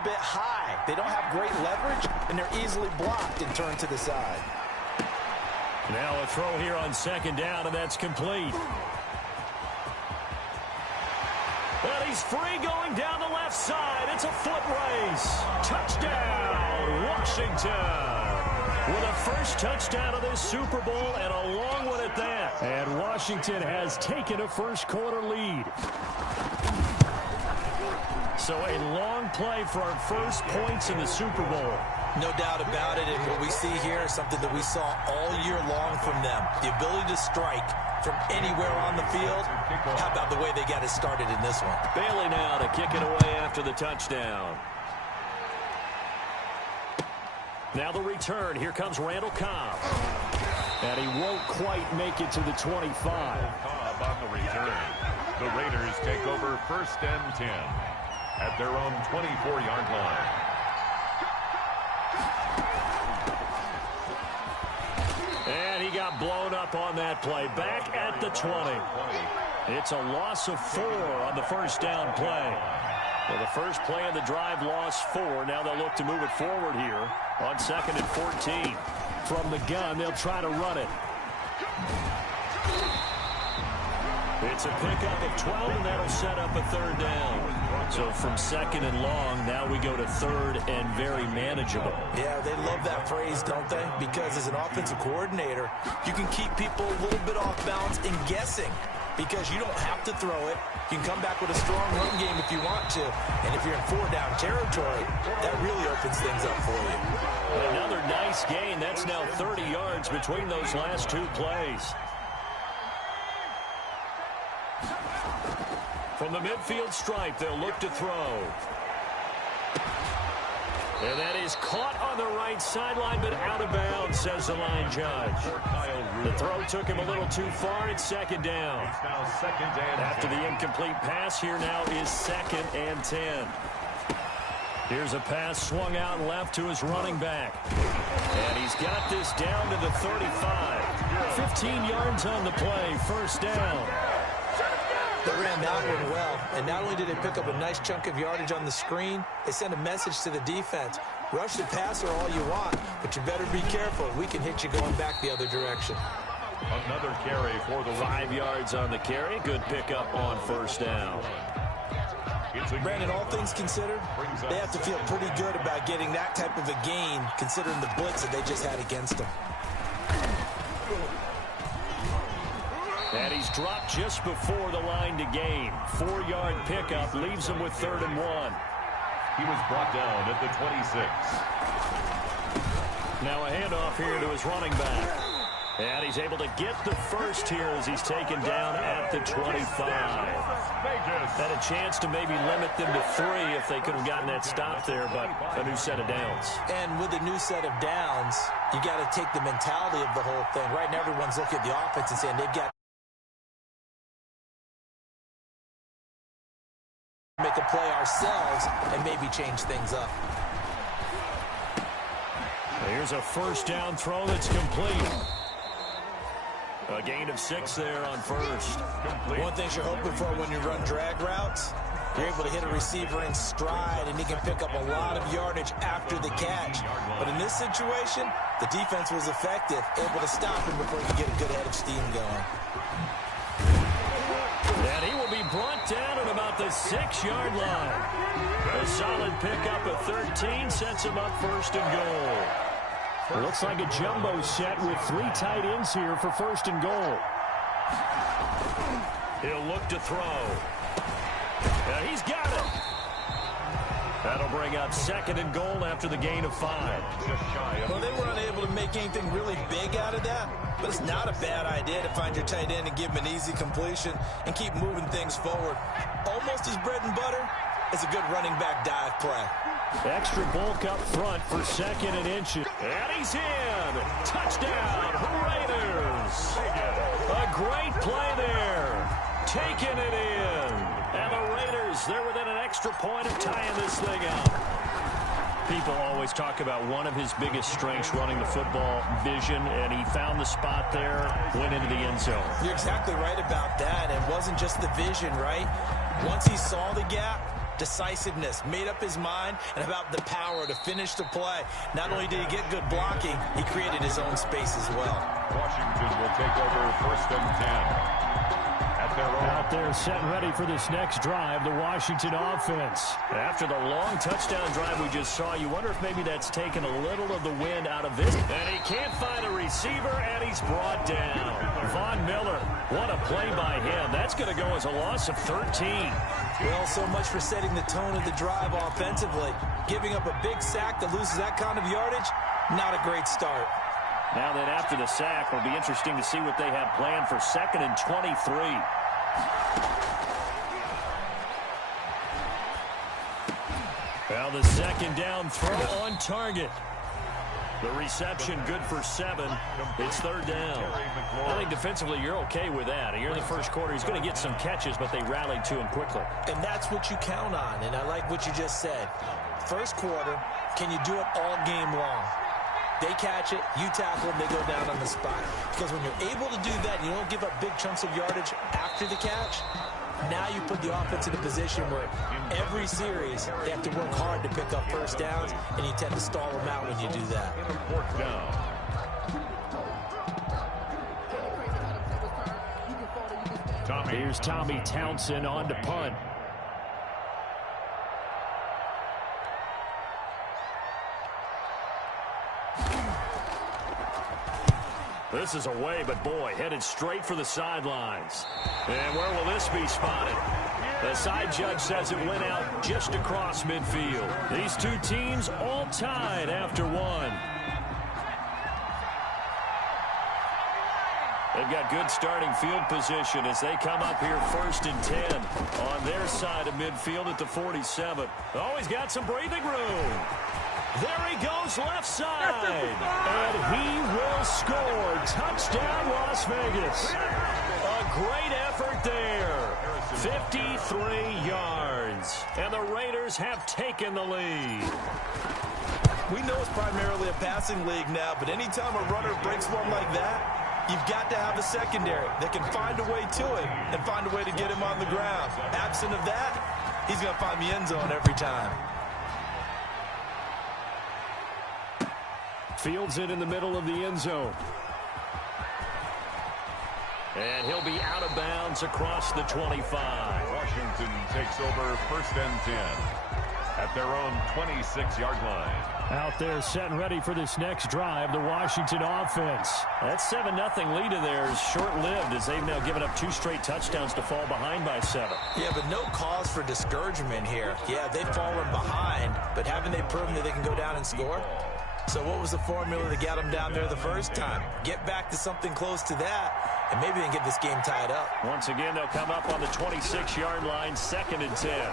little bit high. They don't have great leverage, and they're easily blocked and turned to the side. Now a throw here on second down, and that's complete. And he's free going down the left side. It's a foot race. Touchdown, Washington. With a first touchdown of this Super Bowl and a long one at that. And Washington has taken a first-quarter lead. So a long play for our first points in the Super Bowl. No doubt about it, and what we see here is something that we saw all year long from them. The ability to strike from anywhere on the field. How about the way they got it started in this one? Bailey now to kick it away after the touchdown. Now the return. Here comes Randall Cobb. And he won't quite make it to the 25. Cobb on the return. The Raiders take over 1st and 10 at their own 24-yard line. And he got blown up on that play. Back at the 20. It's a loss of 4 on the first down play. Well, the first play of the drive lost 4. Now they'll look to move it forward here on 2nd and 14. From the gun, they'll try to run it. It's a pickup of 12, and that'll set up a 3rd down. So from 2nd and long, now we go to 3rd and very manageable. Yeah, they love that phrase, don't they? Because as an offensive coordinator, you can keep people a little bit off balance and guessing because you don't have to throw it. You can come back with a strong run game if you want to. And if you're in 4-down territory, that really opens things up for you. Another nice gain. That's now 30 yards between those last 2 plays. From the midfield stripe, they'll look to throw. And that is caught on the right sideline, but out of bounds, says the line judge. The throw took him a little too far. It's 2nd down. After the incomplete pass, here now is 2nd and 10. Here's a pass swung out left to his running back. And he's got this down to the 35. 15 yards on the play, 1st down. They ran that one well, and not only did they pick up a nice chunk of yardage on the screen, they sent a message to the defense. Rush the passer all you want, but you better be careful. We can hit you going back the other direction. Another carry for the 5 yards on the carry. Good pickup on 1st down. Brandon, all things considered, they have to feel pretty good about getting that type of a gain, considering the blitz that they just had against them. And he's dropped just before the line to gain. 4-yard pickup leaves him with 3rd and 1. He was brought down at the 26. Now a handoff here to his running back. And he's able to get the first here as he's taken down at the 25. Had a chance to maybe limit them to 3 if they could have gotten that stop there, but a new set of downs. And with a new set of downs, you got to take the mentality of the whole thing. Right now, everyone's looking at the offense and saying they've got to make a play ourselves and maybe change things up. Here's a 1st down throw that's complete. A gain of 6 there on 1st. One thing you're hoping for when you run drag routes, you're able to hit a receiver in stride, and he can pick up a lot of yardage after the catch. But in this situation, the defense was effective, able to stop him before he could get a good head of steam going. And he will be brought down at about the 6-yard line. A solid pickup of 13 sets him up 1st and goal. Looks like a jumbo set with 3 tight ends here for 1st and goal. He'll look to throw. And he's got it. That'll bring up 2nd and goal after the gain of 5. Well, they were unable to make anything really big out of that, but it's not a bad idea to find your tight end and give him an easy completion and keep moving things forward. Almost his bread and butter is a good running back dive play. Extra bulk up front for 2nd and inches. And he's in. Touchdown, Raiders. A great play there. Taking it in. And the Raiders, they're within an extra point of tying this thing up. People always talk about one of his biggest strengths running the football, vision, and he found the spot there, went into the end zone. You're exactly right about that. It wasn't just the vision, right? Once he saw the gap, decisiveness, made up his mind, and about the power to finish the play. Not only did he get good blocking, he created his own space as well. Washington will take over 1st and 10. Out there set and ready for this next drive, the Washington offense. After the long touchdown drive we just saw, you wonder if maybe that's taken a little of the wind out of this. And he can't find a receiver, and he's brought down. Von Miller, what a play by him. That's going to go as a loss of 13. Well, so much for setting the tone of the drive offensively. Giving up a big sack that loses that kind of yardage, not a great start. Now then, after the sack, it'll be interesting to see what they have planned for 2nd and 23. Well, the 2nd down throw on target. The reception good for 7. It's 3rd down. I think defensively you're okay with that. Here in the first quarter, he's going to get some catches, but they rallied to him quickly. And that's what you count on, and I like what you just said. First quarter, can you do it all game long? They catch it, you tackle them, they go down on the spot. Because when you're able to do that, you don't give up big chunks of yardage after the catch, now you put the offense in a position where every series they have to work hard to pick up first downs, and you tend to stall them out when you do that. 4th down. Here's Tommy Townsend on to punt. This is away, but boy, headed straight for the sidelines. And where will this be spotted? The side judge says it went out just across midfield. These two teams all tied after one. They've got good starting field position as they come up here 1st and 10 on their side of midfield at the 47. Oh, he's got some breathing room. There he goes left side. And he will score. Touchdown, Las Vegas. A great effort there. 53 yards. And the Raiders have taken the lead. We know it's primarily a passing league now, but anytime a runner breaks one like that, you've got to have a secondary that can find a way to him and find a way to get him on the ground. Absent of that, he's going to find the end zone every time. Fields it in the middle of the end zone. And he'll be out of bounds across the 25. Washington takes over 1st and 10 at their own 26-yard line. Out there set and ready for this next drive, the Washington offense. That 7-0 lead in there is short-lived as they've now given up 2 straight touchdowns to fall behind by 7. Yeah, but no cause for discouragement here. Yeah, they've fallen behind, but haven't they proven that they can go down and score? So what was the formula that got them down there the first time? Get back to something close to that, and maybe they can get this game tied up. Once again, they'll come up on the 26-yard line, 2nd and 10.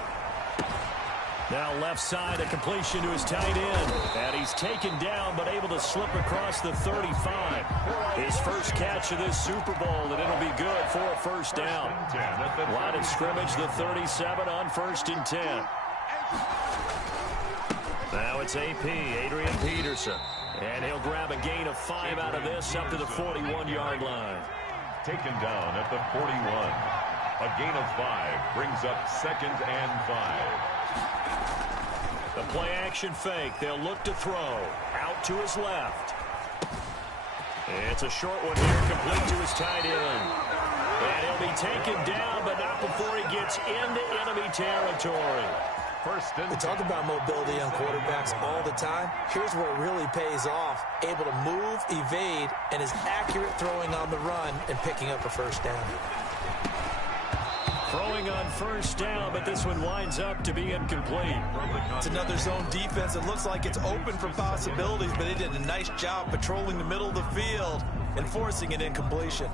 Now left side, a completion to his tight end. And he's taken down, but able to slip across the 35. His first catch of this Super Bowl, and it'll be good for a 1st down. Line of scrimmage, the 37 on 1st and 10. Now it's AP, Adrian Peterson. And he'll grab a gain of 5 out of this up to the 41-yard line. Taken down at the 41. A gain of 5 brings up 2nd and 5. The play-action fake. They'll look to throw. Out to his left. It's a short one here, complete to his tight end. And he'll be taken down, but not before he gets into enemy territory. We talk about mobility on quarterbacks all the time. Here's where it really pays off. Able to move, evade, and is accurate throwing on the run and picking up a 1st down. Throwing on 1st down, but this one winds up to be incomplete. It's another zone defense. It looks like it's open for possibilities, but they did a nice job patrolling the middle of the field and forcing an incompletion.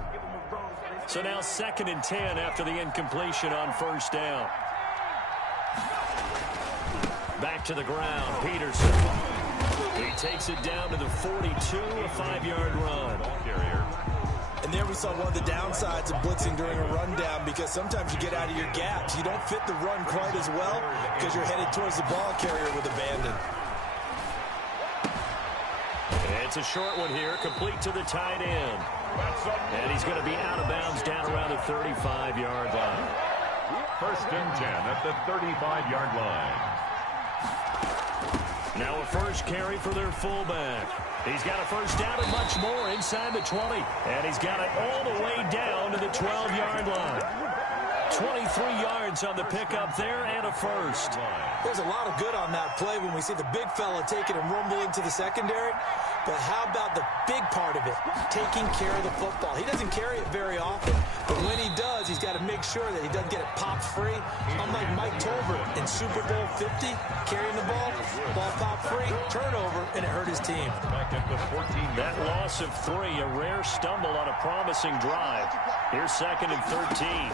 So now 2nd and 10 after the incompletion on 1st down. Back to the ground, Peterson. He takes it down to the 42, a 5-yard run. Ball carrier. And there we saw one of the downsides of blitzing during a rundown, because sometimes you get out of your gaps. You don't fit the run quite as well because you're headed towards the ball carrier with abandon. It's a short one here, complete to the tight end. And he's going to be out of bounds down around the 35-yard line. First and 10 at the 35-yard line. Now a first carry for their fullback. He's got a first down and much more inside the 20. And he's got it all the way down to the 12-yard line. 23 yards on the pickup there and a first. There's a lot of good on that play when we see the big fella taking and rumble into the secondary. But how about the big part of it, taking care of the football? He doesn't carry it very often, but when he does, he's got to make sure that he doesn't get it popped free. Unlike Mike Tolbert in Super Bowl 50, carrying the ball popped free, turnover, and it hurt his team. Back at the 14. That loss of 3, a rare stumble on a promising drive. Here's second and 13.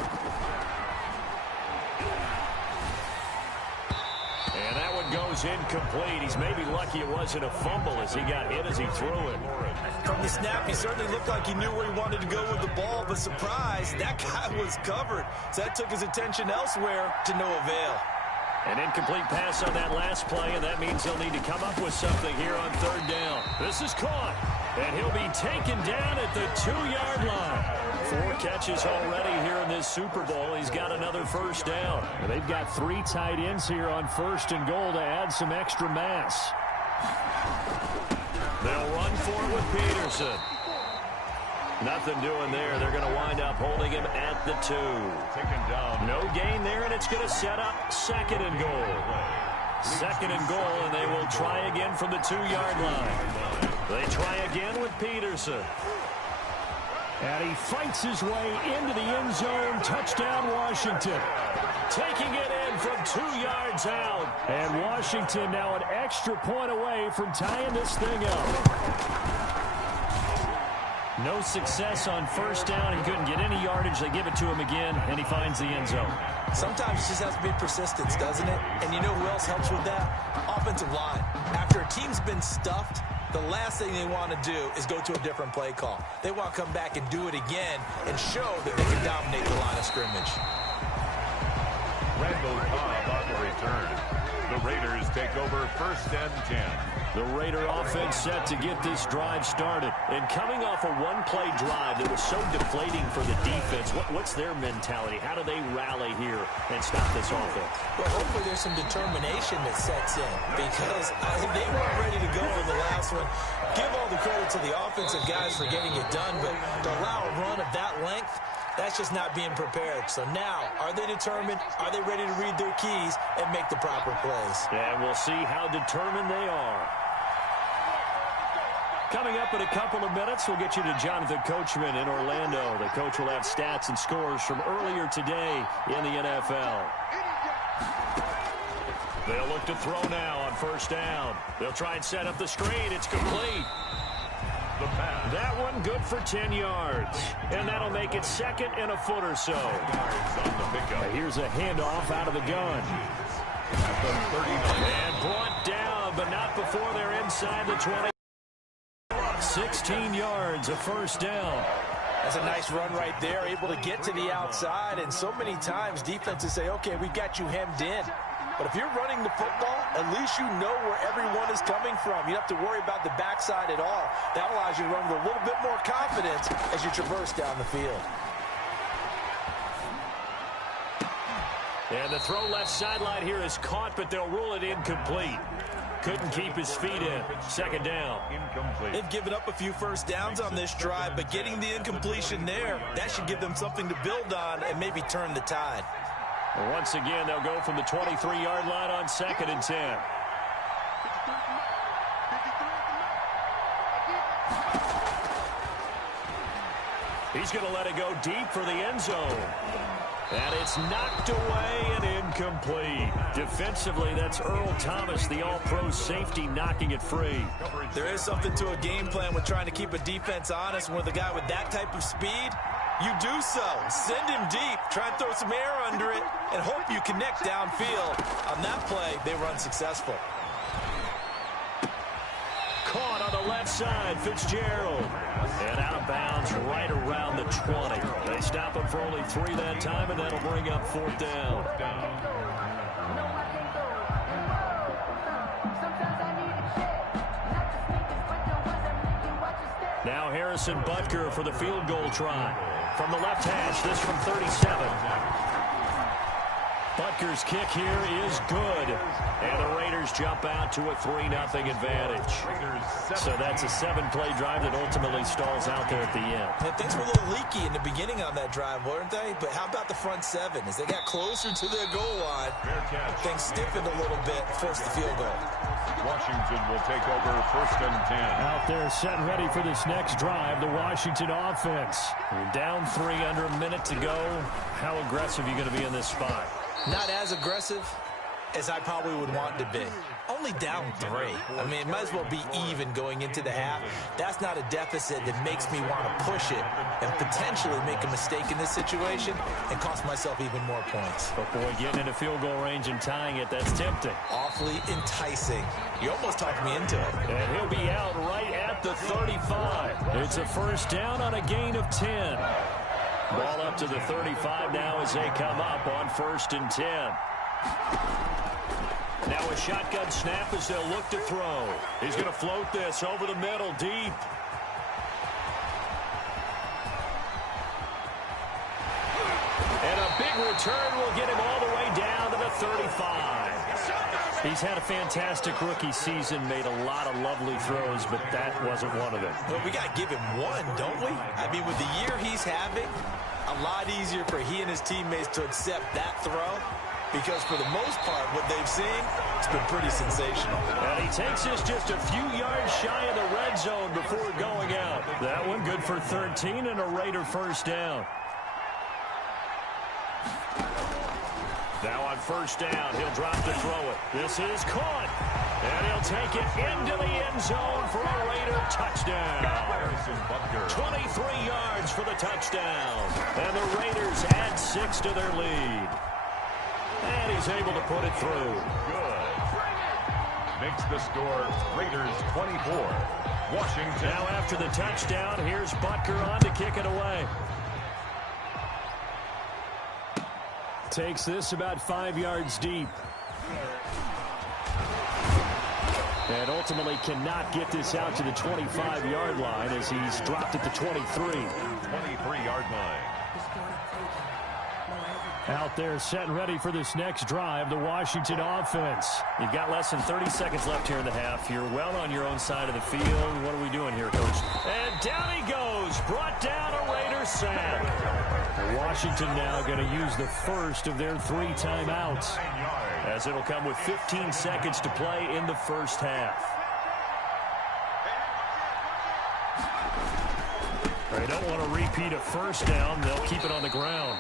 And that one goes incomplete. He's maybe lucky it wasn't a fumble as he got hit as he threw it. From the snap, he certainly looked like he knew where he wanted to go with the ball, but surprise, that guy was covered. So that took his attention elsewhere to no avail. An incomplete pass on that last play, and that means he'll need to come up with something here on third down. This is caught, and he'll be taken down at the 2-yard line. 4 catches already here in this Super Bowl. He's got another first down. And they've got 3 tight ends here on first and goal to add some extra mass. They'll run for it with Peterson. Nothing doing there. They're going to wind up holding him at the 2. Taken down. No gain there, and it's going to set up second and goal. Second and goal, and they will try again from the 2-yard line. They try again with Peterson. And he fights his way into the end zone. Touchdown, Washington. Taking it in from 2 yards out. And Washington now an extra point away from tying this thing up. No success on first down. He couldn't get any yardage. They give it to him again, and he finds the end zone. Sometimes it just has to be persistence, doesn't it? And you know who else helps with that? Offensive line. After a team's been stuffed, the last thing they want to do is go to a different play call. They want to come back and do it again and show that they can dominate the line of scrimmage. Randall Cobb on the return. The Raiders take over first and 10. The Raider offense set to get this drive started. And coming off a one-play drive that was so deflating for the defense, what's their mentality? How do they rally here and stop this offense? Well, hopefully there's some determination that sets in because they weren't ready to go in the last one. Give all the credit to the offensive guys for getting it done, but to allow a run of that length, that's just not being prepared. So now, are they determined? Are they ready to read their keys and make the proper plays? And we'll see how determined they are. Coming up in a couple of minutes, we'll get you to Jonathan Coachman in Orlando. The coach will have stats and scores from earlier today in the NFL. They'll look to throw now on first down. They'll try and set up the screen. It's complete. The pass. That one good for 10 yards. And that'll make it second and a foot or so. On the pickup. Here's a handoff out of the gun. At the 39. And brought down, but not before they're inside the 20. 16 yards, a first down. That's a nice run right there, able to get to the outside. And so many times defenses say, okay, we got you hemmed in. But if you're running the football, at least you know where everyone is coming from. You don't have to worry about the backside at all. That allows you to run with a little bit more confidence as you traverse down the field. And the throw left sideline here is caught, but they'll rule it incomplete. Couldn't keep his feet in. Second down. Incomplete. They've given up a few first downs on this drive, but getting the incompletion there, that should give them something to build on and maybe turn the tide. Once again, they'll go from the 23-yard line on second and 10. He's going to let it go deep for the end zone. And it's knocked away and incomplete. Defensively, that's Earl Thomas, the all-pro safety, knocking it free. There is something to a game plan with trying to keep a defense honest. With a guy with that type of speed, you do so. Send him deep. Try and throw some air under it and hope you connect downfield. On that play, they run successful. Caught on the left side, Fitzgerald. And out of bounds right around the 20. They stop him for only 3 that time, and that'll bring up fourth down. Now Harrison Butker for the field goal try. From the left hash, this from 37. Butker's kick here is good. And the Raiders jump out to a 3-0 advantage. So that's a 7-play drive that ultimately stalls out there at the end. And things were a little leaky in the beginning on that drive, weren't they? But how about the front seven? As they got closer to their goal line, things stiffened a little bit, forced the field goal. Washington will take over 1st and 10. Out there set and ready for this next drive, the Washington offense. You're down 3 under a minute to go. How aggressive are you going to be in this spot? Not as aggressive as I probably would want to be. Only down 3. I mean, it might as well be even going into the half. That's not a deficit that makes me want to push it and potentially make a mistake in this situation and cost myself even more points. But boy, getting into field goal range and tying it, that's tempting. Awfully enticing. You almost talked me into it. And he'll be out right at the 35. It's a first down on a gain of 10. Ball up to the 35 now as they come up on 1st and 10. Now a shotgun snap as they'll look to throw. He's going to float this over the middle deep. And a big return will get him all the way down to the 35. He's had a fantastic rookie season, made a lot of lovely throws, but that wasn't one of them. Well, we got to give him one, don't we? I mean, with the year he's having, a lot easier for he and his teammates to accept that throw. Because for the most part, what they've seen, it's been pretty sensational. And he takes this just a few yards shy of the red zone before going out. That one good for 13 and a Raider first down. Now on first down, he'll drop to throw it. This is caught. And he'll take it into the end zone for a Raider touchdown. 23 yards for the touchdown. And the Raiders add 6 to their lead. And he's able to put it through. Good. Makes the score Raiders 24. Washington. Now after the touchdown, here's Butker on to kick it away. Takes this about 5 yards deep. And ultimately cannot get this out to the 25-yard line as he's dropped at the 23. 23-yard line. Out there set and ready for this next drive, the Washington offense. You've got less than 30 seconds left here in the half. You're well on your own side of the field. What are we doing here, Coach? And down he goes. Brought down a Raider sack. Washington now going to use the first of their 3 timeouts, as it'll come with 15 seconds to play in the first half. They don't want to repeat a first down. They'll keep it on the ground.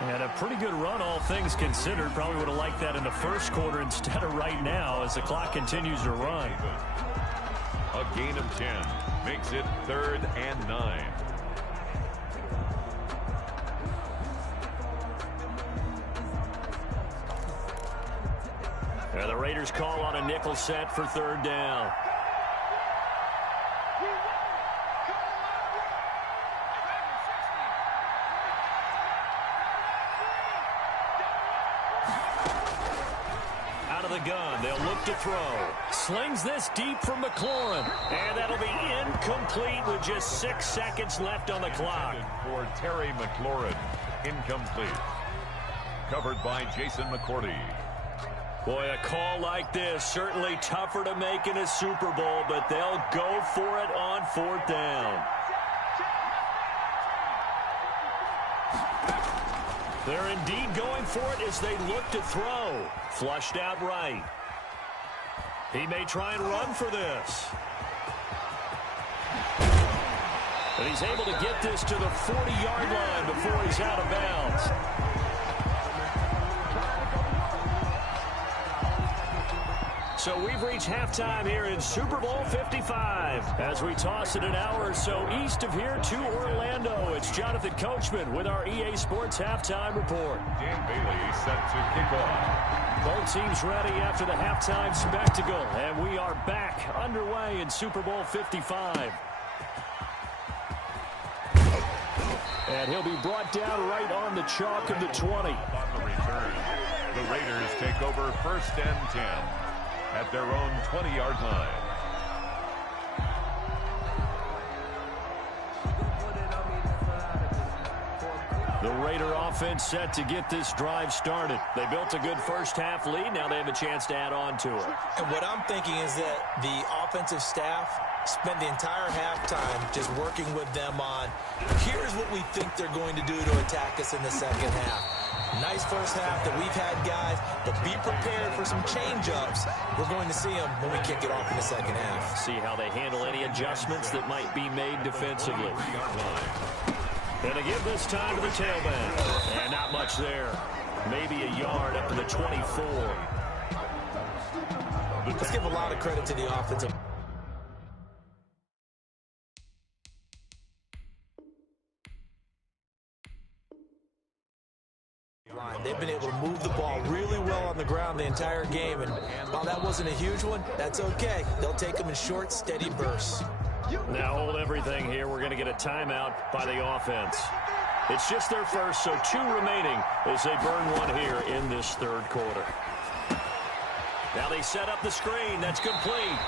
And a pretty good run, all things considered. Probably would have liked that in the first quarter instead of right now as the clock continues to run. A gain of 10 makes it 3rd and 9. And the Raiders call on a nickel set for 3rd down. Gun. They'll look to throw. Slings this deep from McLaurin. And that'll be incomplete with just 6 seconds left on the clock. For Terry McLaurin. Incomplete. Covered by Jason McCourty. Boy, a call like this, certainly tougher to make in a Super Bowl, but they'll go for it on 4th down. They're indeed going for it as they look to throw. Flushed out right. He may try and run for this. But he's able to get this to the 40-yard line before he's out of bounds. So we've reached halftime here in Super Bowl 55. As we toss it an hour or so east of here to Orlando, it's Jonathan Coachman with our EA Sports Halftime Report. Dan Bailey set to kick off. Both teams ready after the halftime spectacle, and we are back underway in Super Bowl 55. And he'll be brought down right on the chalk of the 20. On the return, the Raiders take over 1st and 10 at their own 20-yard line. The Raider offense set to get this drive started. They built a good first-half lead. Now they have a chance to add on to it. And what I'm thinking is that the offensive staff spent the entire halftime just working with them on, here's what we think they're going to do to attack us in the second half. Nice first half that we've had, guys, but be prepared for some change-ups. We're going to see them when we kick it off in the second half. See how they handle any adjustments that might be made defensively. And to give this time to the tailback. And not much there. Maybe a yard up to the 24. Let's give a lot of credit to the offensive line. They've been able to move the ball really well on the ground the entire game. And while that wasn't a huge one, that's okay. They'll take them in short, steady bursts. Now hold everything here. We're going to get a timeout by the offense. It's just their first, so 2 remaining as they burn one here in this third quarter. Now they set up the screen. That's complete.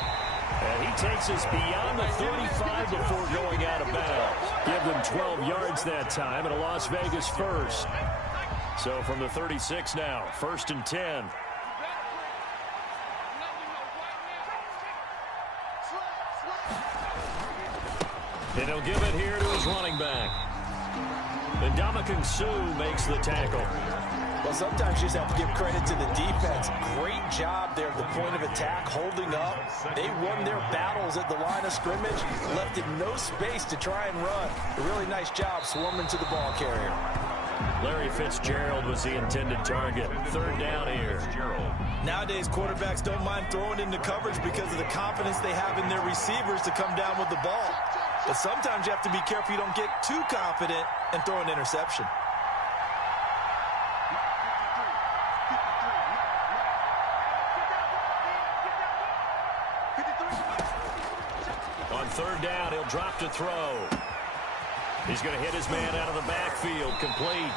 And he takes us beyond the 35 before going out of bounds. Give them 12 yards that time and a Las Vegas first. So from the 36 now, 1st and 10. And he'll give it here to his running back. And Ndamukong Suh makes the tackle. Well, sometimes you just have to give credit to the defense. Great job there at the point of attack, holding up. They won their battles at the line of scrimmage, left it no space to try and run. A really nice job swarming to the ball carrier. Larry Fitzgerald was the intended target. 3rd down here. Nowadays, quarterbacks don't mind throwing into coverage because of the confidence they have in their receivers to come down with the ball. But sometimes you have to be careful you don't get too confident and throw an interception. On 3rd down, he'll drop to throw. He's going to hit his man out of the backfield, complete.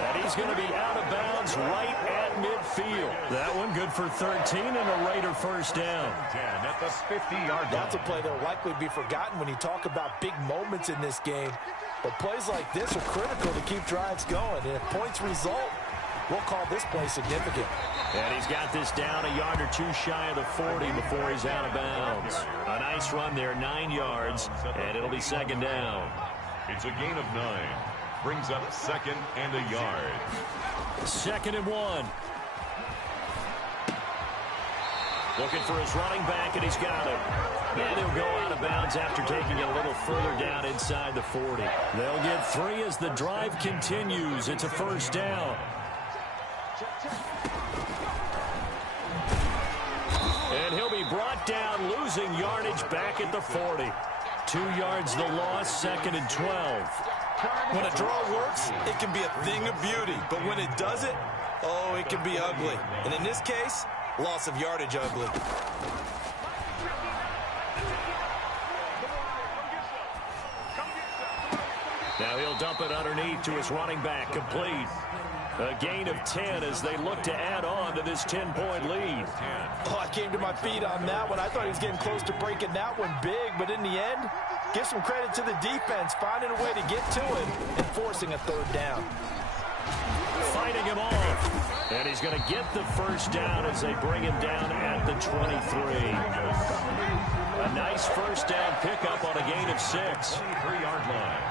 And he's going to be out of bounds right at midfield. That one good for 13 and a Raider 1st down. 10 at the 50-yard line. That's a play that will likely be forgotten when you talk about big moments in this game. But plays like this are critical to keep drives going. And if points result, we'll call this play significant. And he's got this down a yard or 2 shy of the 40 before he's out of bounds. A nice run there, 9 yards, and it'll be 2nd down. It's a gain of 9. Brings up 2nd and a yard. 2nd and 1. Looking for his running back, and he's got it. And he'll go out of bounds after taking it a little further down inside the 40. They'll get 3 as the drive continues. It's a 1st down. And he'll be brought down, losing yardage back at the 40. 2 yards the loss, 2nd and 12. When a draw works, it can be a thing of beauty. But when it doesn't, oh, it can be ugly. And in this case, loss of yardage ugly. Now he'll dump it underneath to his running back, complete. A gain of 10 as they look to add on to this 10-point lead. Oh, I came to my feet on that one. I thought he was getting close to breaking that one big, but in the end, give some credit to the defense, finding a way to get to him and forcing a 3rd down. Fighting him off. And he's going to get the 1st down as they bring him down at the 23. A nice 1st down pickup on a gain of 6. 3-yard line.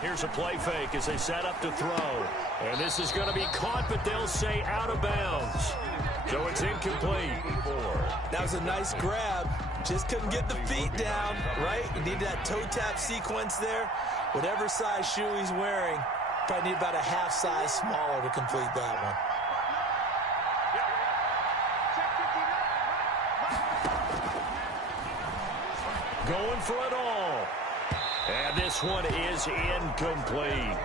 Here's a play fake as they set up to throw. And this is going to be caught, but they'll say out of bounds. So it's incomplete. That was a nice grab. Just couldn't get the feet down, right? You need that toe tap sequence there. Whatever size shoe he's wearing, probably need about a half size smaller to complete that one. Going for it all. And this one is incomplete.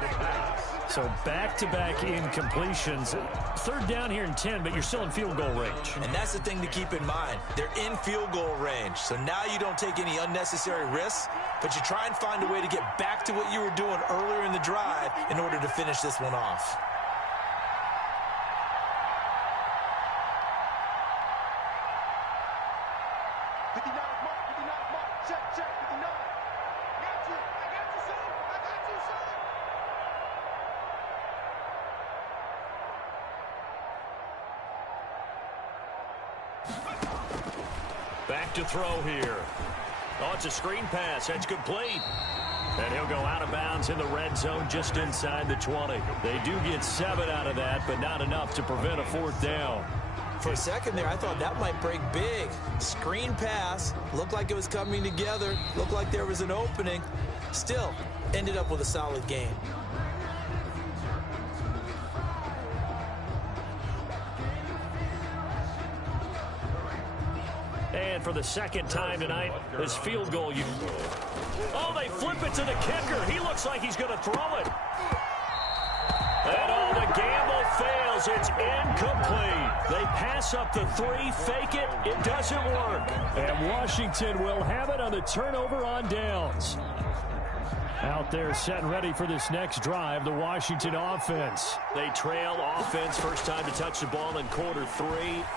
So back-to-back incompletions. 3rd down here in 10, but you're still in field goal range. And that's the thing to keep in mind. They're in field goal range. So now you don't take any unnecessary risks, but you try and find a way to get back to what you were doing earlier in the drive in order to finish this one off. Back to throw here. Oh, it's a screen pass. That's complete. And he'll go out of bounds in the red zone just inside the 20. They do get 7 out of that, but not enough to prevent a 4th down. For a second there, I thought that might break big. Screen pass. Looked like it was coming together. Looked like there was an opening. Still, ended up with a solid game. And for the second time tonight, this field goal. Oh, they flip it to the kicker. He looks like he's going to throw it. And all the gamble fails. It's incomplete. They pass up the 3, fake it. It doesn't work. And Washington will have it on the turnover on downs. Out there set and ready for this next drive, the Washington offense. They trail offense, first time to touch the ball in quarter 3,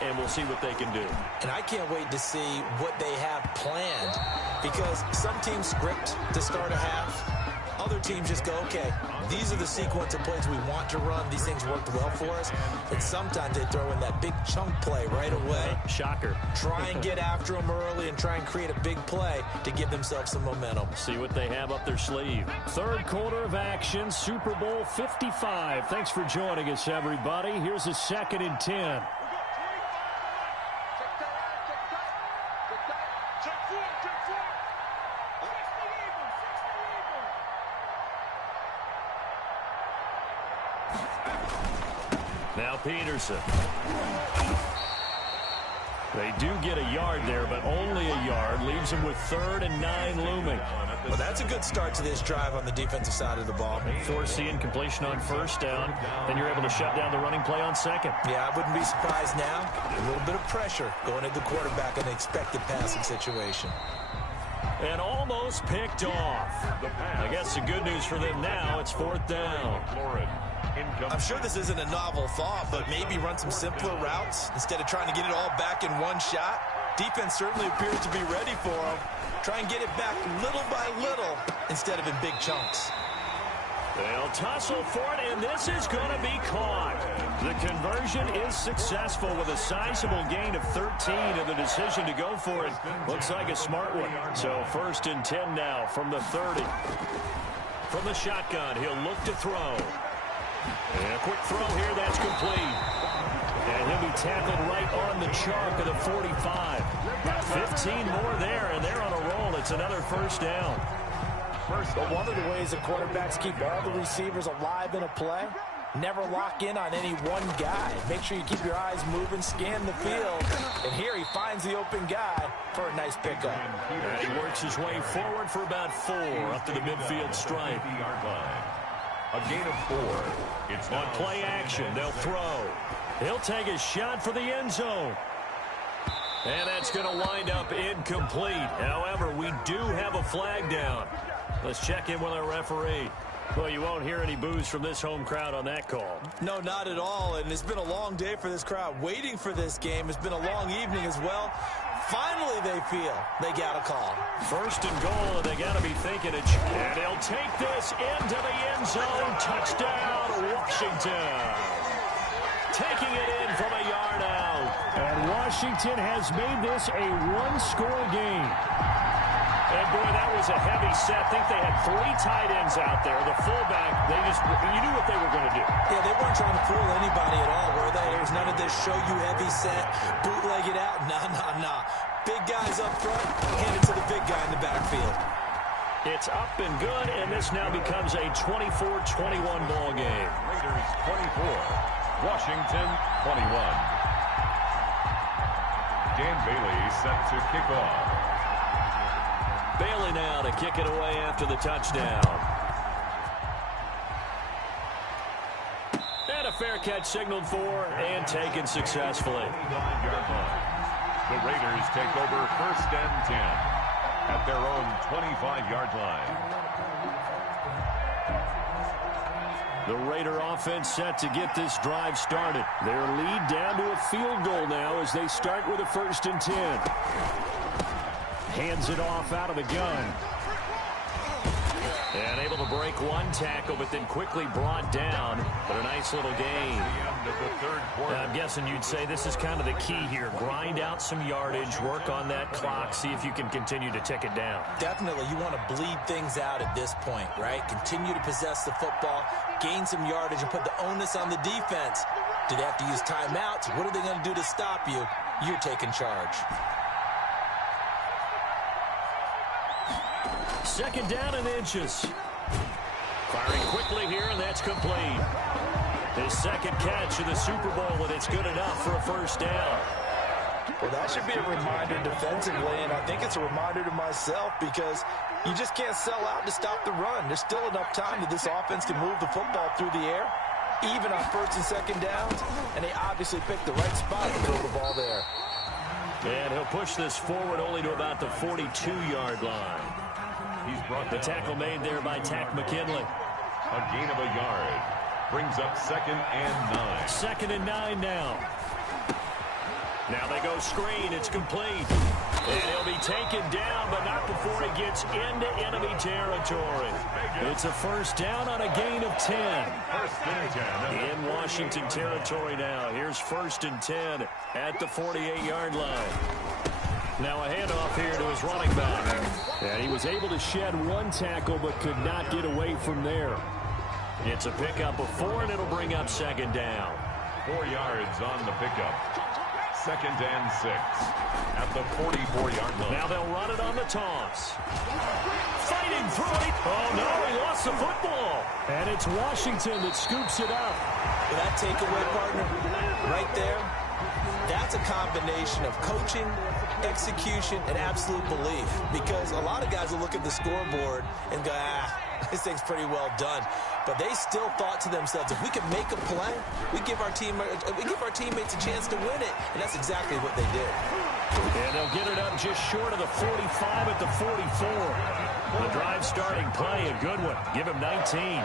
and we'll see what they can do. And I can't wait to see what they have planned, because some teams script to start a half. Other teams just go, okay, these are the sequence of plays we want to run. These things worked well for us. And sometimes they throw in that big chunk play right away. Shocker. Try and get after them early and try and create a big play to give themselves some momentum. See what they have up their sleeve. Third quarter of action, Super Bowl 55. Thanks for joining us, everybody. Here's a 2nd and 10. Now Peterson. They do get a yard there, but only a yard. Leaves them with 3rd and 9 looming. Well, that's a good start to this drive on the defensive side of the ball. Force the incompletion on 1st down, and you're able to shut down the running play on 2nd. Yeah, I wouldn't be surprised now. A little bit of pressure going at the quarterback in an expected passing situation. And almost picked off. I guess the good news for them now, it's 4th down. I'm sure this isn't a novel thought, but maybe run some simpler routes instead of trying to get it all back in one shot. Defense certainly appears to be ready for them. Try and get it back little by little instead of in big chunks. They'll tussle for it, and this is going to be caught. The conversion is successful with a sizable gain of 13, and the decision to go for it looks like a smart one. So 1st and 10 now from the 30. From the shotgun, he'll look to throw. And a quick throw here, that's complete. And he'll be tackled right on the chalk of the 45. 15 more there, and they're on a roll. It's another 1st down. But one of the ways the quarterbacks keep all the receivers alive in a play, never lock in on any one guy. Make sure you keep your eyes moving, scan the field. And here he finds the open guy for a nice pickup. And he works his way forward for about 4 up to the midfield stripe. A gain of 4. It's on play action. They'll throw. He'll take a shot for the end zone. And that's going to wind up incomplete. However, we do have a flag down. Let's check in with our referee. Well, you won't hear any boos from this home crowd on that call. No, not at all. And it's been a long day for this crowd waiting for this game. It's been a long evening as well. Finally, they feel they got a call. 1st and goal, and they got to be thinking it. And he'll take this into the end zone. Touchdown, Washington. Taking it in from a yard out. And Washington has made this a 1-score game. And, boy, that was a heavy set. I think they had 3 tight ends out there. The fullback, you knew what they were going to do. Yeah, they weren't trying to fool anybody at all, were they? There was none of this show you heavy set, bootleg it out. Nah. Big guys up front, hand it to the big guy in the backfield. It's up and good, and this now becomes a 24-21 ball game. Raiders 24, Washington 21. Dan Bailey set to kick off. Bailey now to kick it away after the touchdown. And a fair catch signaled for and taken successfully. The Raiders take over 1st and 10 at their own 25-yard line. The Raider offense set to get this drive started. Their lead down to a field goal now as they start with a 1st and 10. Hands it off out of the gun. And able to break one tackle, but then quickly brought down. But a nice little gain. I'm guessing you'd say this is kind of the key here. Grind out some yardage, work on that clock, see if you can continue to tick it down. Definitely. You want to bleed things out at this point, right? Continue to possess the football, gain some yardage, and put the onus on the defense. Do they have to use timeouts? What are they going to do to stop you? You're taking charge. Second down and inches. Firing quickly here, and that's complete. His second catch in the Super Bowl, and it's good enough for a first down. Well, that should be a reminder defensively, and I think it's a reminder to myself because you just can't sell out to stop the run. There's still enough time that this offense can move the football through the air, even on first and second downs, and they obviously picked the right spot to throw the ball there. And he'll push this forward only to about the 42-yard line. The tackle made there by Tack McKinley. A gain of a yard. Brings up 2nd and 9. 2nd and 9 now. Now they go screen. It's complete. And he'll be taken down, but not before he gets into enemy territory. It's a first down on a gain of 10. 1st and 10. In Washington territory now. Here's 1st and 10 at the 48-yard line. Now a handoff here to his running back. And he was able to shed one tackle but could not get away from there. It's a pickup of 4, and it'll bring up 2nd down. 4 yards on the pickup. 2nd and 6 at the 44-yard line. Now they'll run it on the toss. Fighting through it. Oh, no, he lost the football. And it's Washington that scoops it up. Well, that takeaway, partner, right there, that's a combination of coaching, execution, and absolute belief. Because a lot of guys will look at the scoreboard and go, this thing's pretty well done. But they still thought to themselves, if we can make a play, we give our teammates a chance to win it. And that's exactly what they did. And they'll get it up just short of the 45 at the 44. The drive starting play, a good one. Give him 19.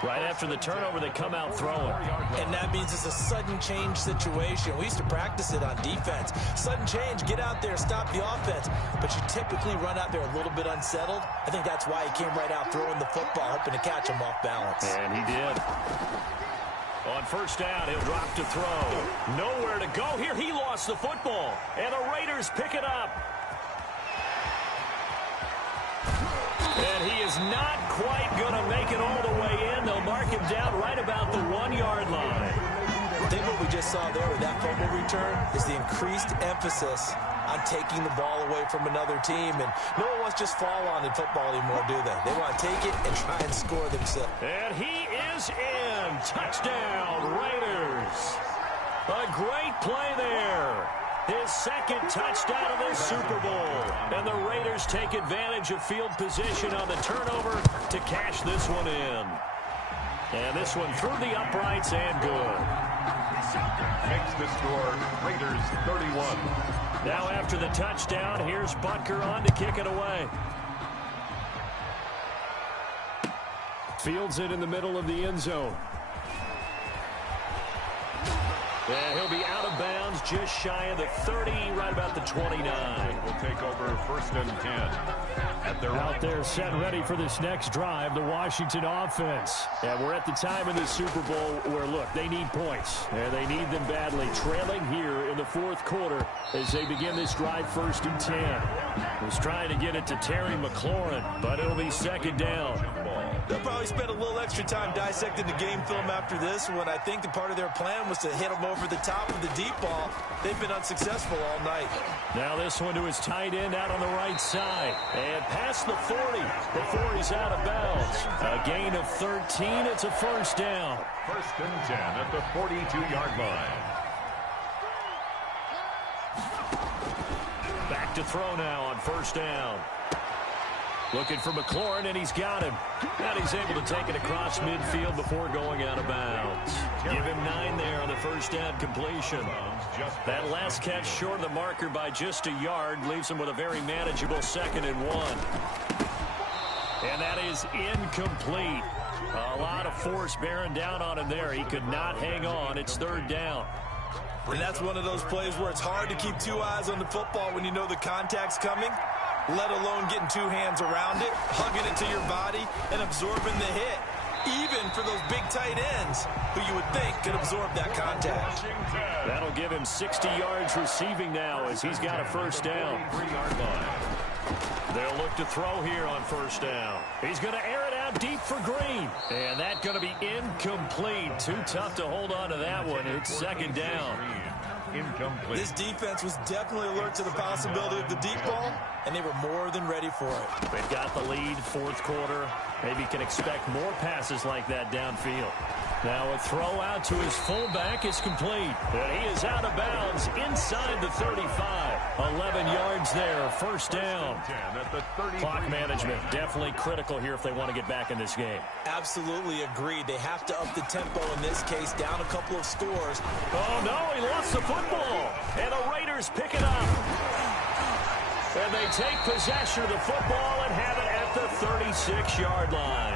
Right after the turnover, they come out throwing. And that means it's a sudden change situation. We used to practice it on defense. Sudden change, get out there, stop the offense. But you typically run out there a little bit unsettled. I think that's why he came right out throwing the football, hoping to catch him off balance. And he did. On first down, he'll drop to throw. Nowhere to go here. He lost the football. And the Raiders pick it up. And he is not quite going to make it all the way in. They'll mark him down right about the 1-yard line. I think what we just saw there with that fumble return is the increased emphasis on taking the ball away from another team. And no one wants to just fall on in football anymore, do they? They want to take it and try and score themselves. And he is in. Touchdown, Raiders. A great play there. His second touchdown of the Super Bowl. And the Raiders take advantage of field position on the turnover to cash this one in. And this one through the uprights and good. Makes the score Raiders 31. Now after the touchdown, here's Butker on to kick it away. Fields it in the middle of the end zone. And he'll be out of bounds just shy of the 30, right about the 29. We'll take over 1st and 10. Out there set ready for this next drive, the Washington offense. And we're at the time in the Super Bowl where, look, they need points. And they need them badly. Trailing here in the 4th quarter as they begin this drive 1st and 10. Was trying to get it to Terry McLaurin, but it'll be 2nd down. They'll probably spend a little extra time dissecting the game film after this one. I think the part of their plan was to hit them over the top of the deep ball. They've been unsuccessful all night. Now this one to his tight end out on the right side. And past the 40 before he's out of bounds. A gain of 13. It's a first down. 1st and 10 at the 42-yard line. Back to throw now on first down. Looking for McLaurin, and he's got him. And he's able to take it across midfield before going out of bounds. Give him 9 there on the first down completion. That last catch short of the marker by just a yard leaves him with a very manageable 2nd and 1. And that is incomplete. A lot of force bearing down on him there. He could not hang on. It's 3rd down. And that's one of those plays where it's hard to keep 2 eyes on the football when you know the contact's coming. let alone getting two hands around it, hugging it to your body, and absorbing the hit. Even for those big tight ends who you would think could absorb that contact. That'll give him 60 yards receiving now as he's got a first down. They'll look to throw here on first down. He's going to air it out deep for Green. And that's going to be incomplete. Too tough to hold on to that one. It's second down. Incomplete. This defense was definitely alert to the possibility of the deep ball, and they were more than ready for it. They've got the lead, fourth quarter. Maybe can expect more passes like that downfield. Now a throw out to his fullback is complete. And he is out of bounds inside the 35. 11 yards there, first down. Clock management, definitely critical here if they want to get back in this game. Absolutely agreed. They have to up the tempo in this case, down a couple of scores. Oh, no, he lost the football. And the Raiders pick it up. And they take possession of the football and have it at the 36-yard line.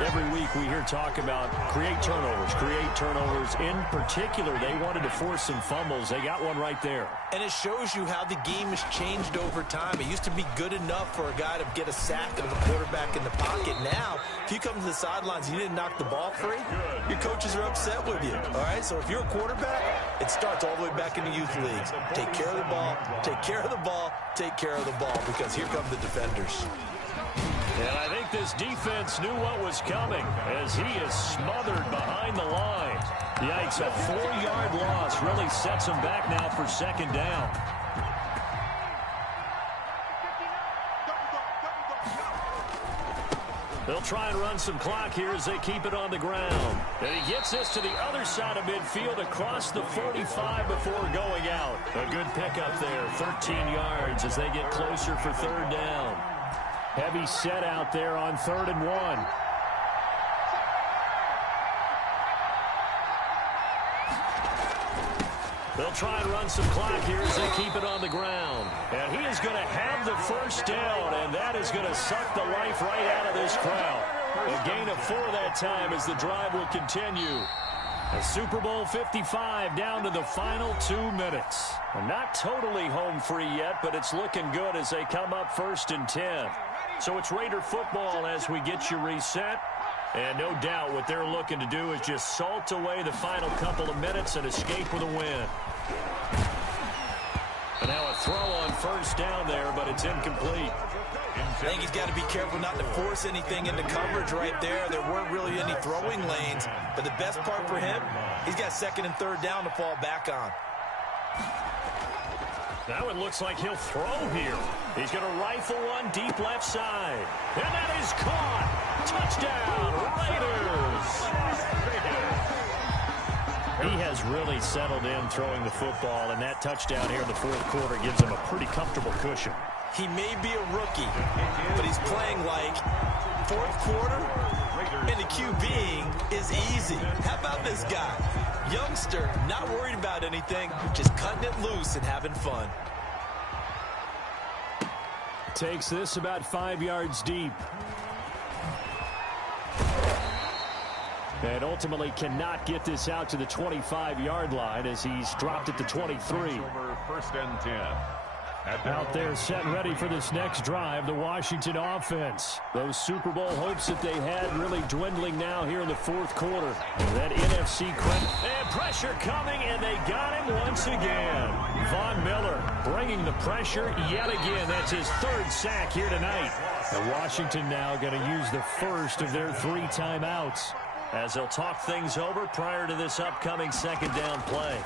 Every week we hear talk about create turnovers. In particular, they wanted to force some fumbles. They got one right there. And it shows you how the game has changed over time. It used to be good enough for a guy to get a sack of the quarterback in the pocket. Now, if you come to the sidelines and you didn't knock the ball free, your coaches are upset with you. All right, so if you're a quarterback, it starts all the way back in the youth leagues. Take care of the ball, take care of the ball, take care of the ball, because here come the defenders. And I think this defense knew what was coming as he is smothered behind the line. Yikes, a 4-yard loss really sets him back now for second down. They'll try and run some clock here as they keep it on the ground. And he gets this to the other side of midfield across the 45 before going out. A good pickup there, 13 yards as they get closer for third down. Heavy set out there on 3rd and 1. They'll try and run some clock here as they keep it on the ground. And he is going to have the first down, and that is going to suck the life right out of this crowd. A gain of 4 that time as the drive will continue. A Super Bowl 55 down to the final 2 minutes. Not totally home free yet, but it's looking good as they come up 1st and 10. So it's Raider football as we get you reset. And no doubt what they're looking to do is just salt away the final couple of minutes and escape with a win. And now a throw on first down there, but it's incomplete. I think he's got to be careful not to force anything into coverage right there. There weren't really any throwing lanes. But the best part for him, he's got 2nd and 3rd down to fall back on. Now it looks like he'll throw here. He's going to rifle one deep left side. And that is caught. Touchdown, Raiders. He has really settled in throwing the football, and that touchdown here in the 4th quarter gives him a pretty comfortable cushion. He may be a rookie, but he's playing like 4th quarter, and the QBing is easy. How about this guy? Youngster, not worried about anything, just cutting it loose and having fun. Takes this about 5 yards deep. And ultimately cannot get this out to the 25-yard line as he's dropped it to 23. 1st and 10. Out there set ready for this next drive, the Washington offense. Those Super Bowl hopes that they had really dwindling now here in the 4th quarter. That NFC credit. And pressure coming, and they got him once again. Von Miller bringing the pressure yet again. That's his 3rd sack here tonight. And Washington now going to use the first of their 3 timeouts as they'll talk things over prior to this upcoming 2nd down play.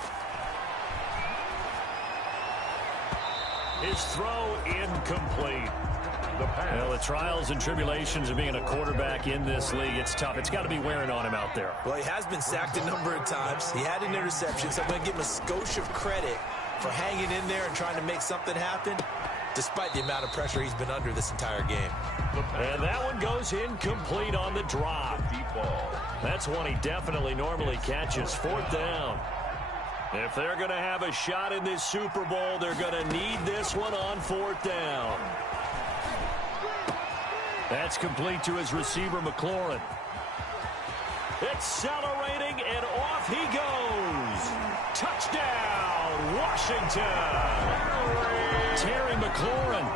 His throw incomplete. Well, the trials and tribulations of being a quarterback in this league, it's tough. It's got to be wearing on him out there. Well, he has been sacked a number of times. He had an interception, so I'm going to give him a skosh of credit for hanging in there and trying to make something happen, despite the amount of pressure he's been under this entire game. And that one goes incomplete on the drop. That's one he definitely normally catches. 4th down. If they're going to have a shot in this Super Bowl, they're going to need this one on 4th down. That's complete to his receiver, McLaurin. Accelerating, and off he goes. Touchdown, Washington. Terry McLaurin,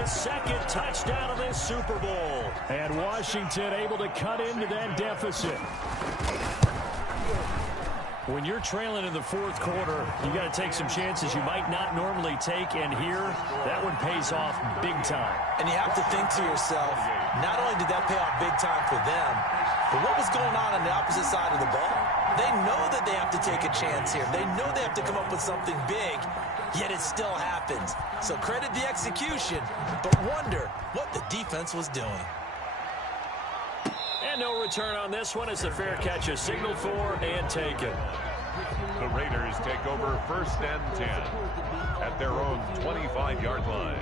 his second touchdown of this Super Bowl. And Washington able to cut into that deficit. When you're trailing in the fourth quarter, you got to take some chances you might not normally take, and here, that one pays off big time. And you have to think to yourself, not only did that pay off big time for them, but what was going on the opposite side of the ball? They know that they have to take a chance here. They know they have to come up with something big, yet it still happens. So credit the execution, but wonder what the defense was doing. And no return on this one as the fair catch is signaled for and taken. The Raiders take over 1st and 10 at their own 25-yard line.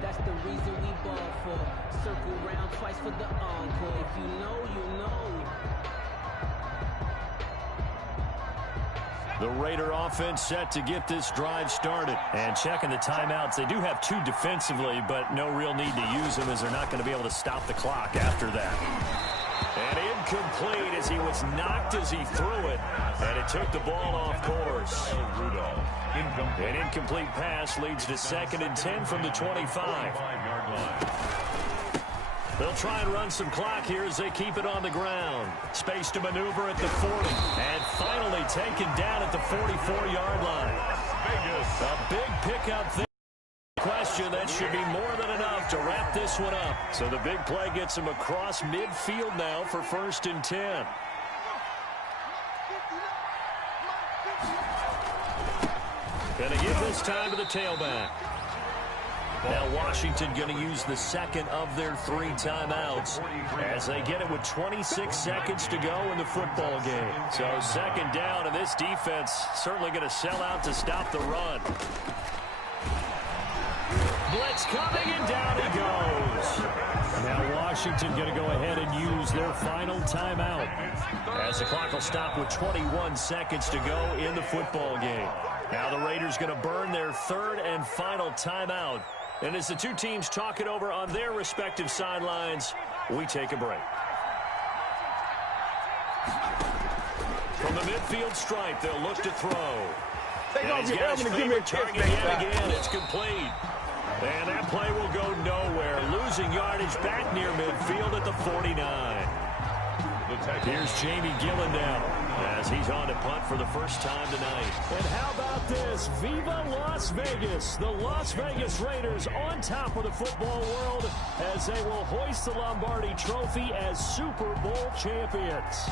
That's the reason we ball for. Circle round twice for the encore. If you know, you know. The Raider offense set to get this drive started. And checking the timeouts, they do have 2 defensively, but no real need to use them as they're not going to be able to stop the clock after that. And incomplete as he was knocked as he threw it. And it took the ball off course. An incomplete pass leads to 2nd and 10 from the 25. They'll try and run some clock here as they keep it on the ground. Space to maneuver at the 40. And finally taken down at the 44-yard line. A big pickup there. Question, that should be more than enough to wrap this one up. So the big play gets him across midfield now for 1st and 10. Gonna give this time to the tailback. Now Washington going to use the second of their 3 timeouts as they get it with 26 seconds to go in the football game. So 2nd down, and this defense certainly going to sell out to stop the run. Blitz coming, and down he goes. Now Washington going to go ahead and use their final timeout as the clock will stop with 21 seconds to go in the football game. Now the Raiders going to burn their 3rd and final timeout. And as the 2 teams talk it over on their respective sidelines, we take a break. From the midfield stripe, they'll look to throw. And he's got his favorite target yet again. It's complete. And that play will go nowhere. Losing yardage back near midfield at the 49. Here's Jamie Gillen now as he's on to punt for the first time tonight. And how about this? Viva Las Vegas. The Las Vegas Raiders on top of the football world as they will hoist the Lombardi Trophy as Super Bowl champions.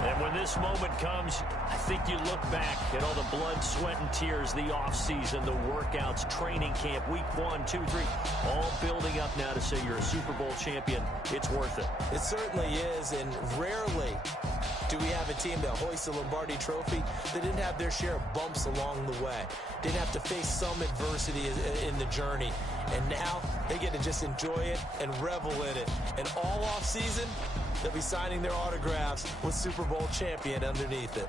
And when this moment comes, I think you look back at all the blood, sweat, and tears, the offseason, the workouts, training camp, week 1, 2, 3, all building up now to say you're a Super Bowl champion. It's worth it. It certainly is, and rarely do we have a team that hoists the Lombardi Trophy that didn't have their share of bumps along the way, didn't have to face some adversity in the journey, and now they get to just enjoy it and revel in it. And all offseason, they'll be signing their autographs with Super Bowl champion underneath it.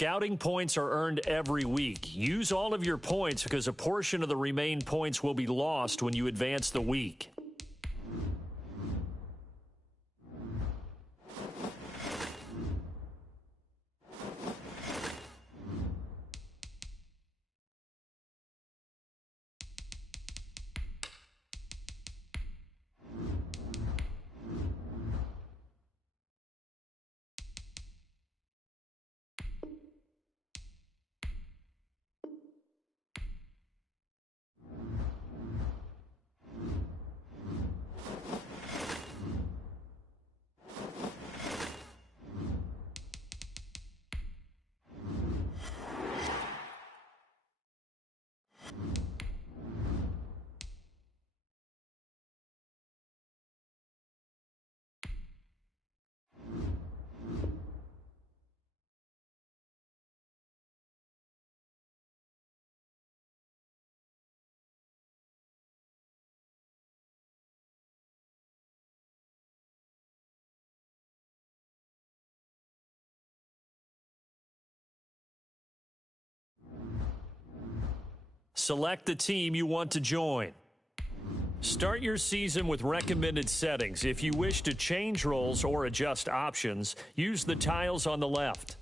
Scouting points are earned every week. Use all of your points because a portion of the remaining points will be lost when you advance the week. Select the team you want to join. Start your season with recommended settings. If you wish to change roles or adjust options, use the tiles on the left.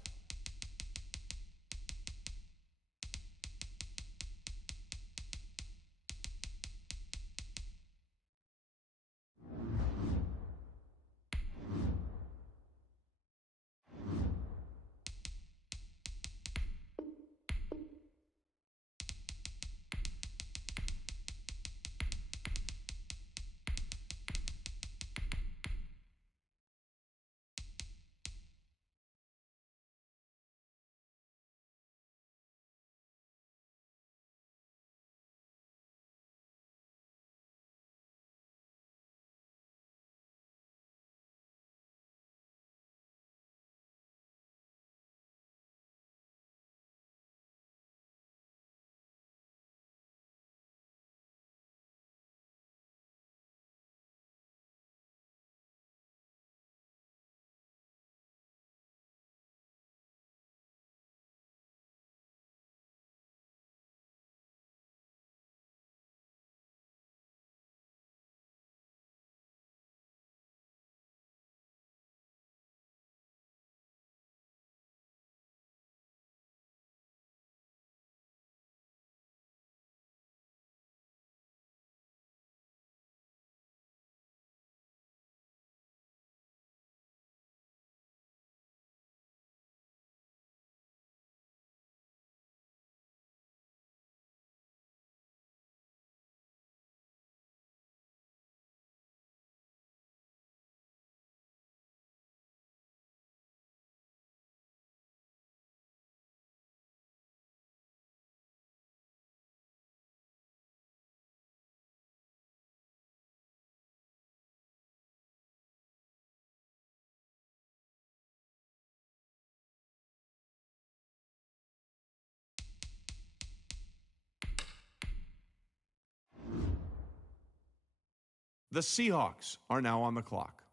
The Seahawks are now on the clock.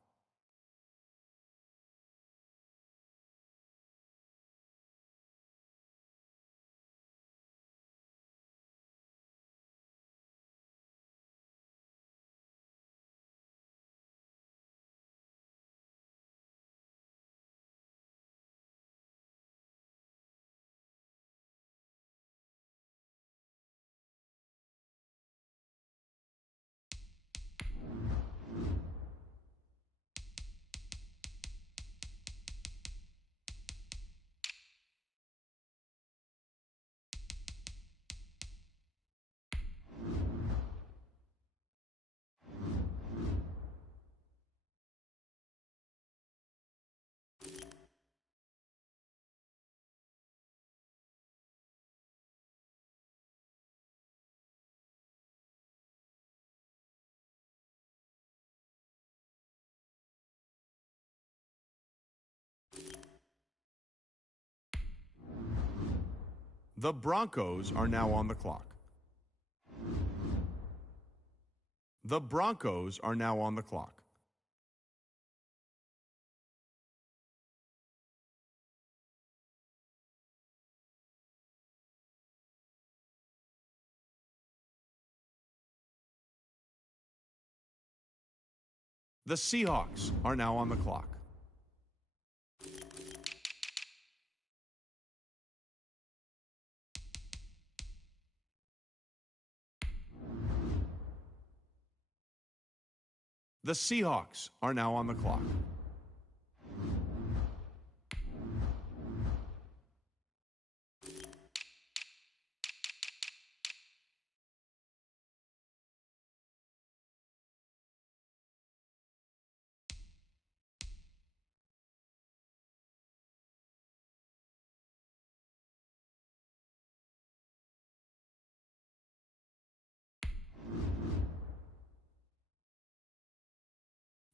The Broncos are now on the clock. The Broncos are now on the clock. The Seahawks are now on the clock. The Seahawks are now on the clock.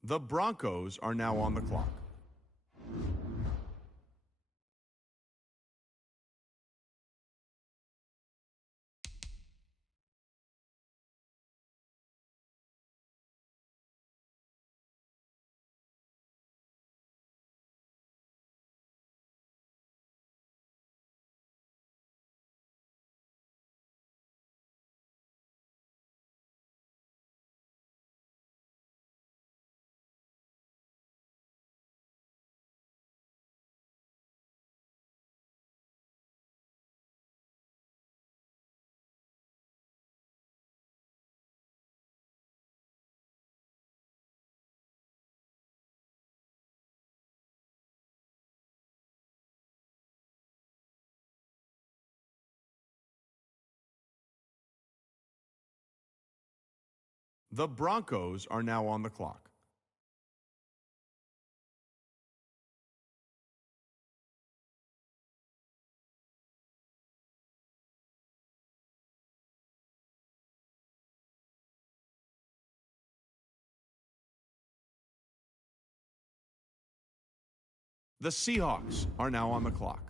The Broncos are now on the clock. The Broncos are now on the clock. The Seahawks are now on the clock.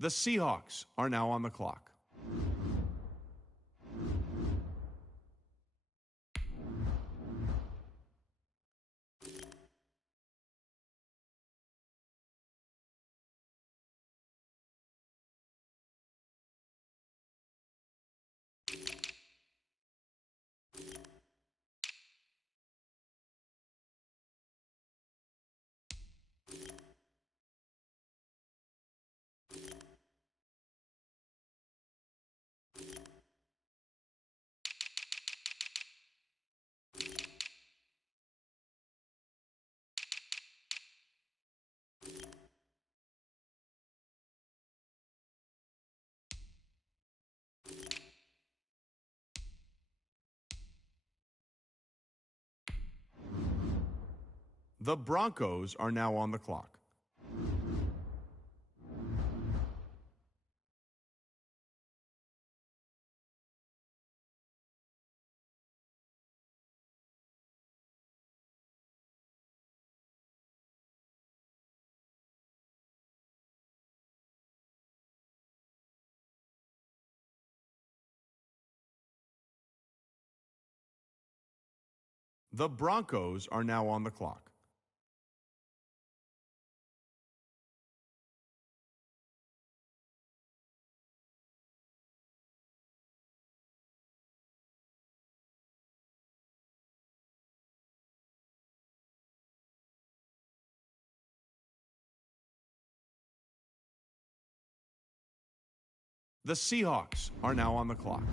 The Seahawks are now on the clock. The Broncos are now on the clock. The Broncos are now on the clock. The Seahawks are now on the clock.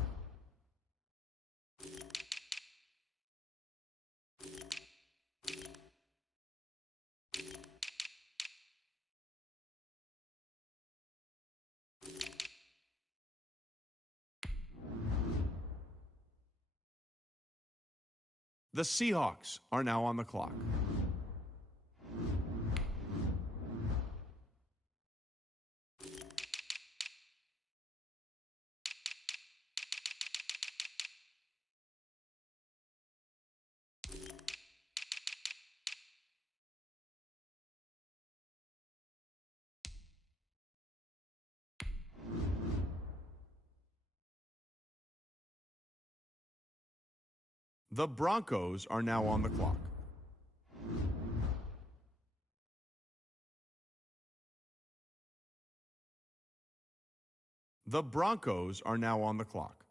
The Seahawks are now on the clock. The Broncos are now on the clock. The Broncos are now on the clock.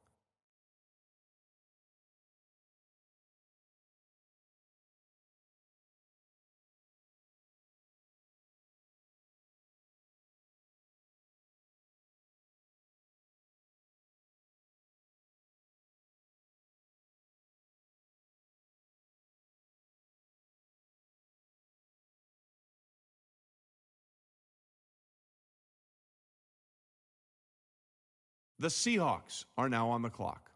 The Seahawks are now on the clock.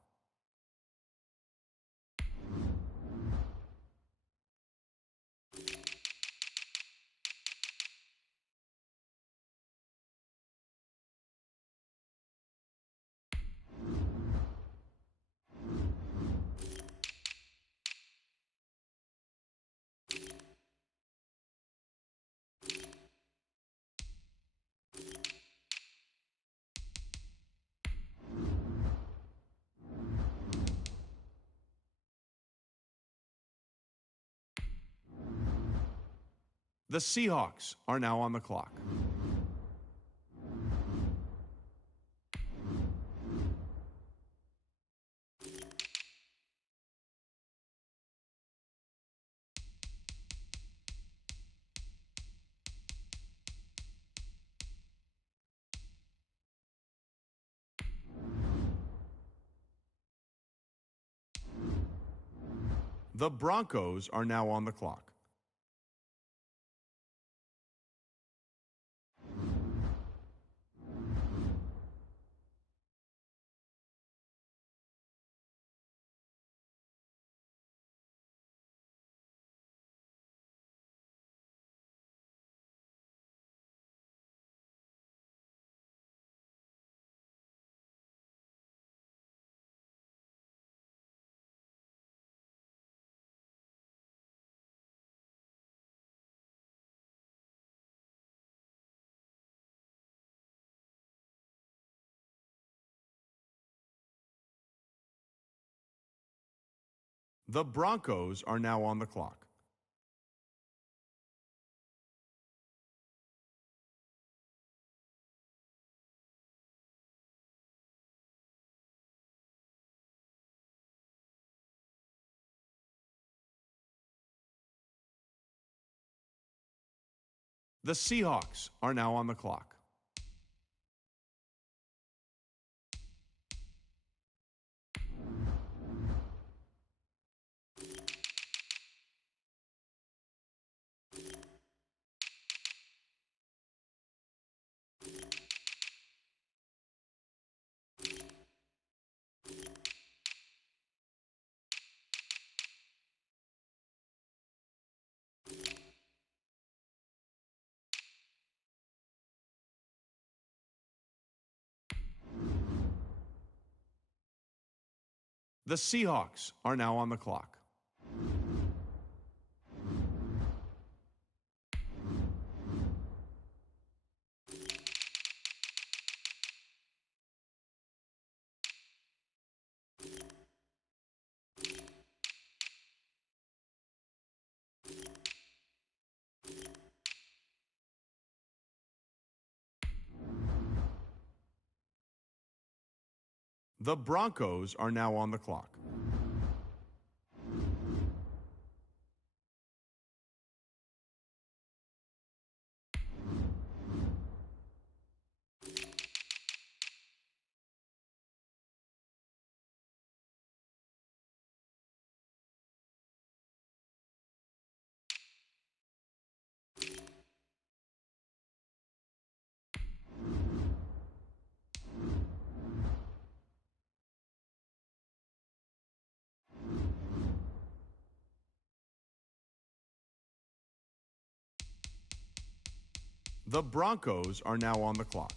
The Seahawks are now on the clock. The Broncos are now on the clock. The Broncos are now on the clock. The Seahawks are now on the clock. The Seahawks are now on the clock. The Broncos are now on the clock. The Broncos are now on the clock.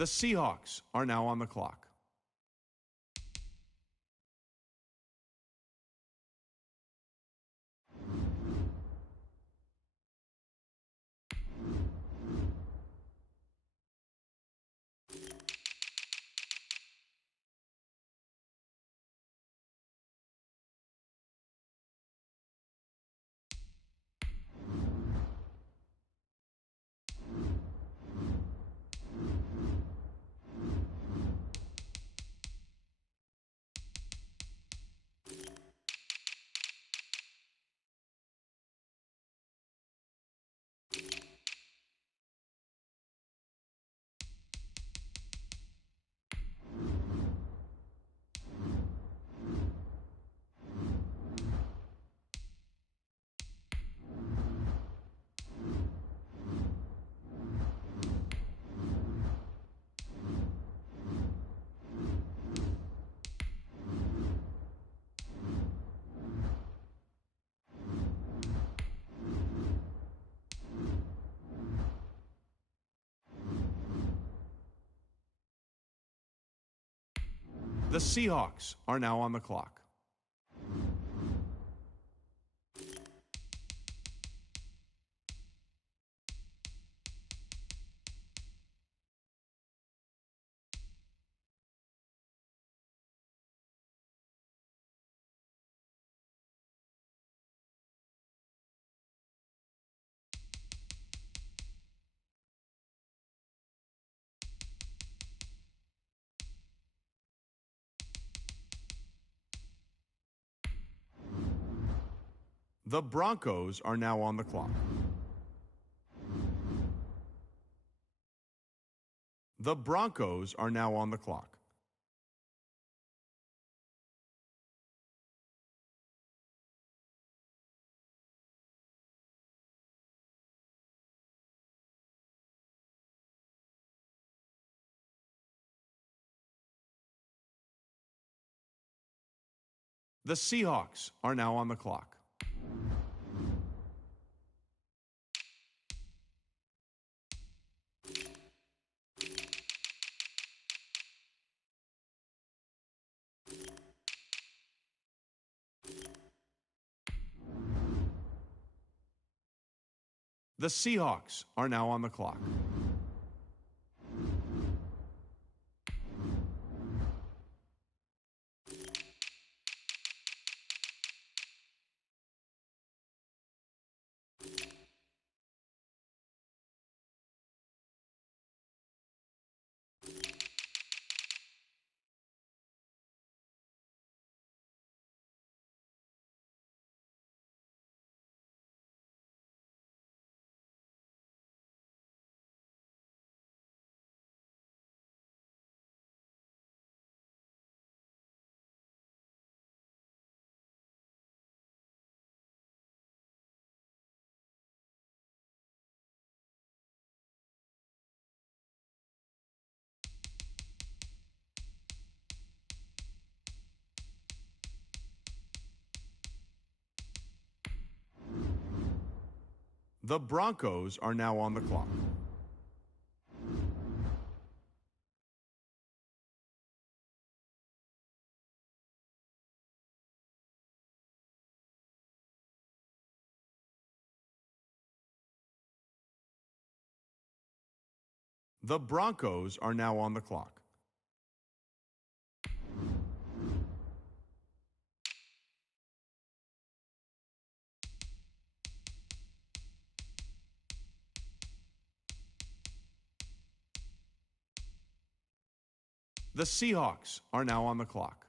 The Seahawks are now on the clock. The Seahawks are now on the clock. The Broncos are now on the clock. The Broncos are now on the clock. The Seahawks are now on the clock. The Seahawks are now on the clock. The Broncos are now on the clock. The Broncos are now on the clock. The Seahawks are now on the clock.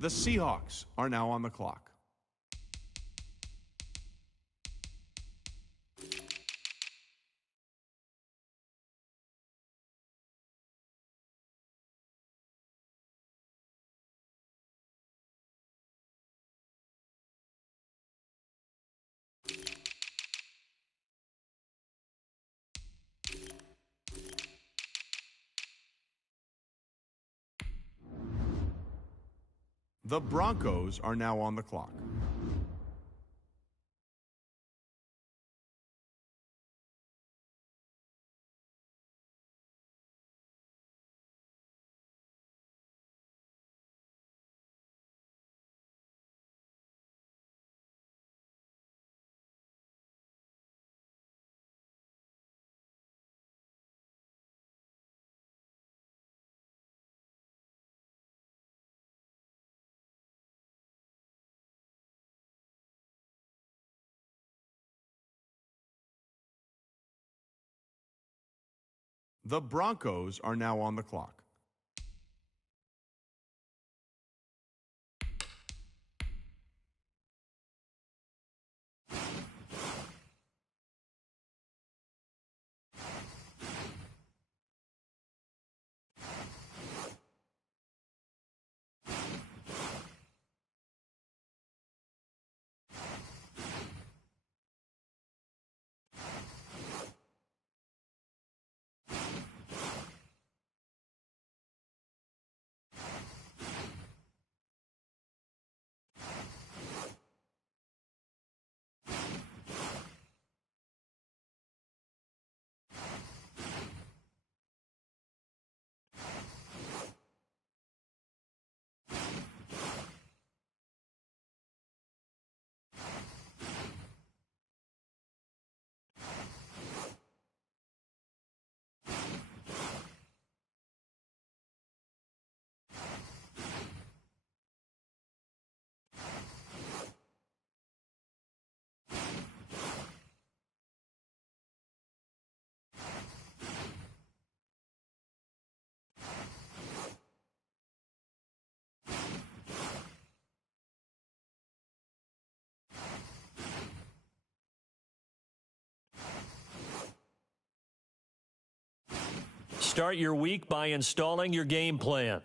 The Seahawks are now on the clock. The Broncos are now on the clock. The Broncos are now on the clock. Start your week by installing your game plan.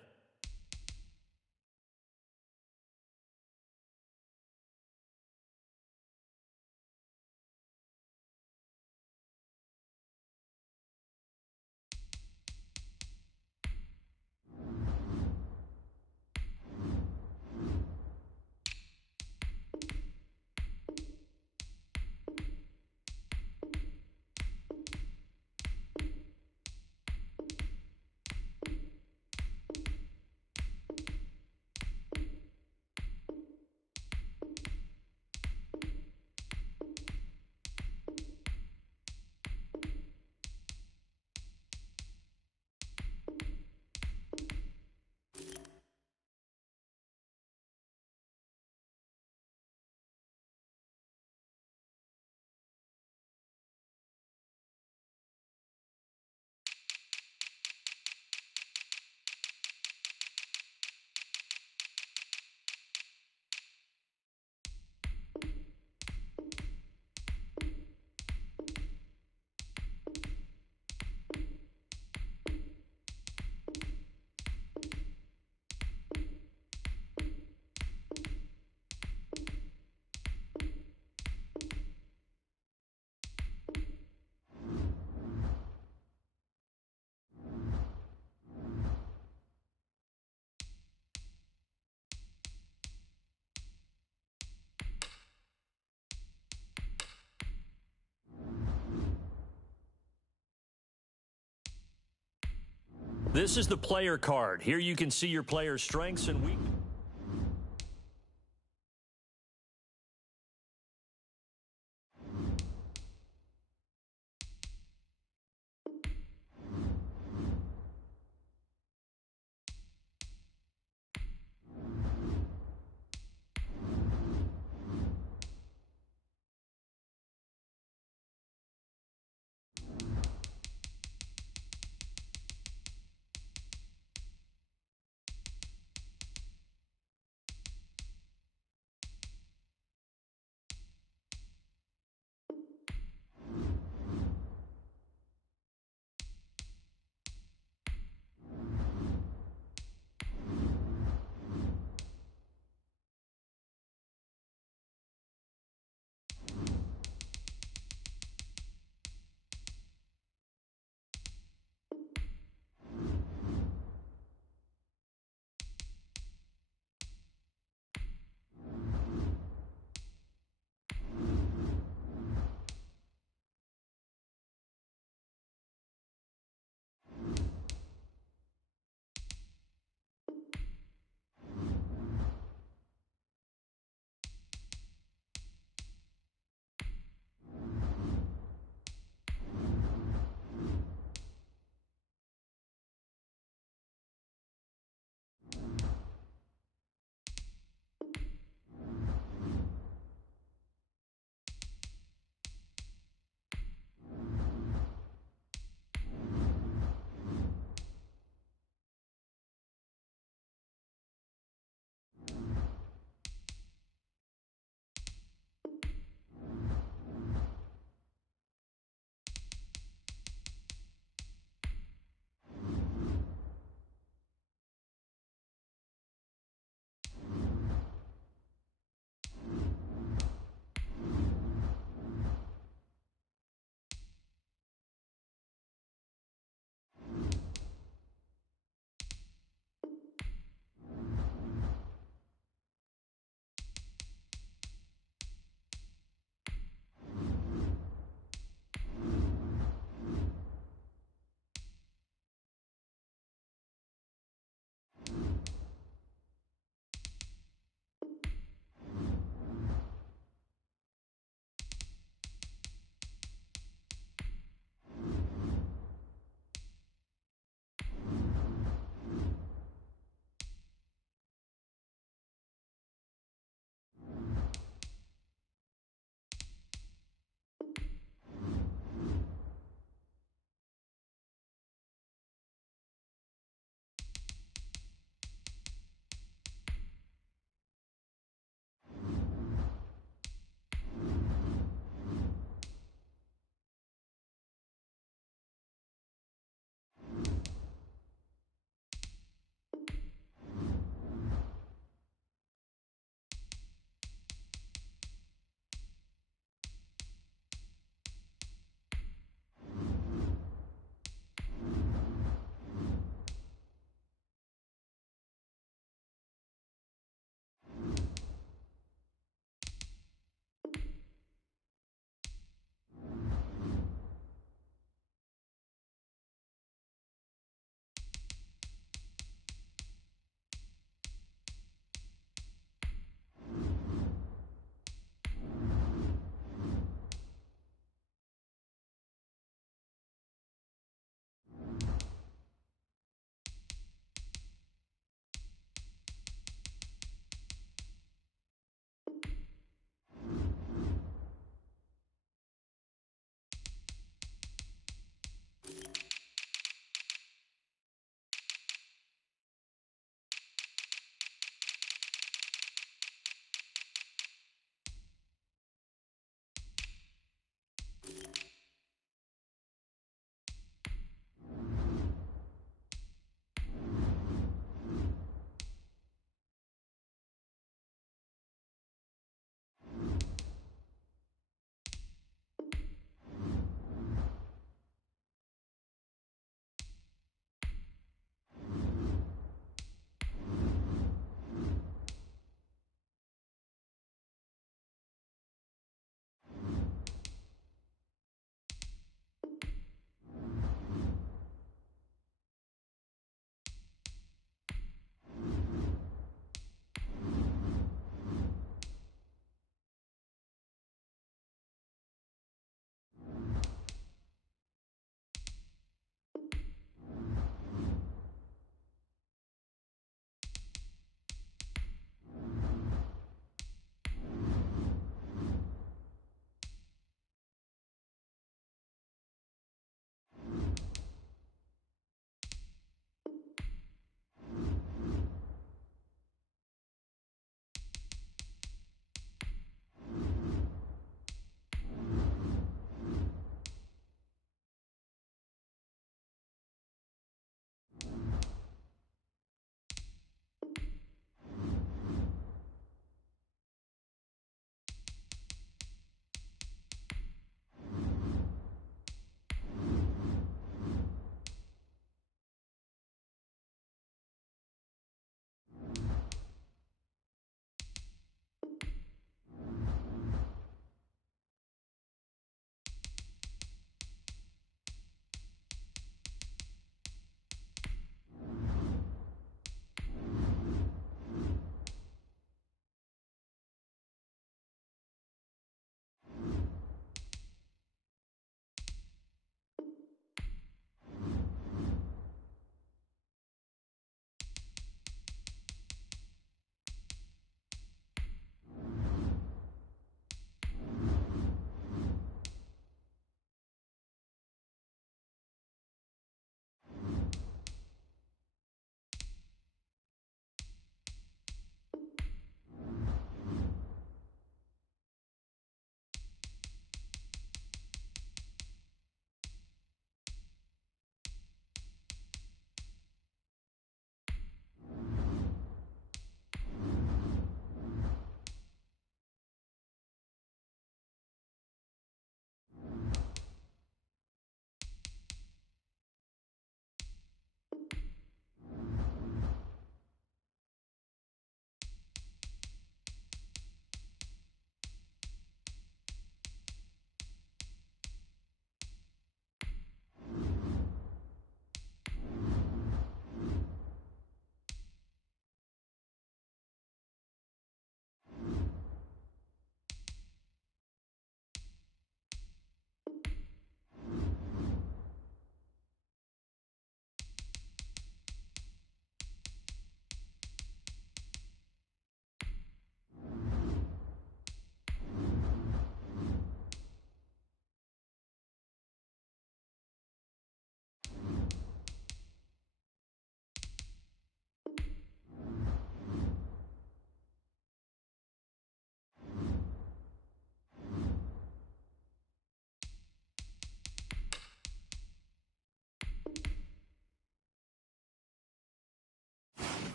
This is the player card. Here you can see your player's strengths and weaknesses.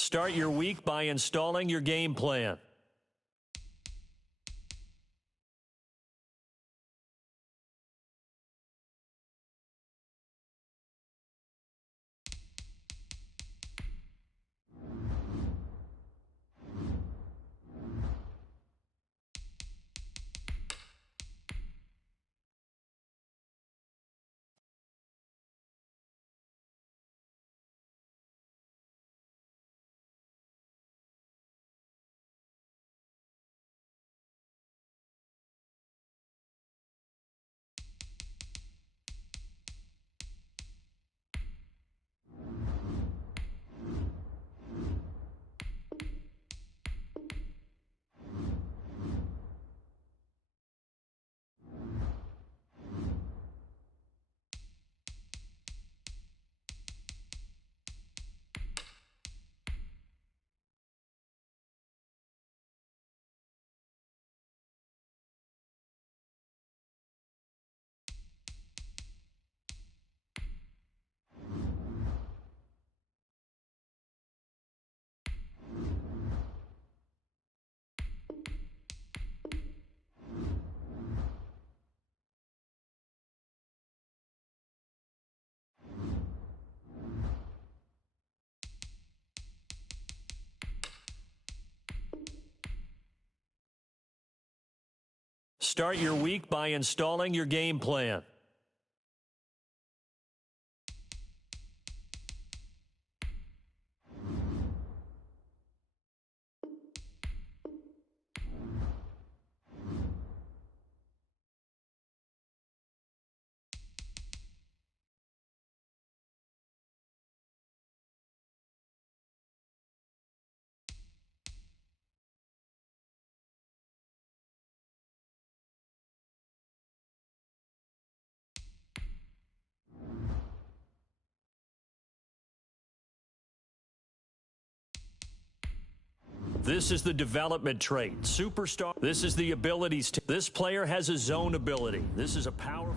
Start your week by installing your game plan. Start your week by installing your game plan. This is the development trait. Superstar. This is the abilities. This player has a zone ability. This is a power.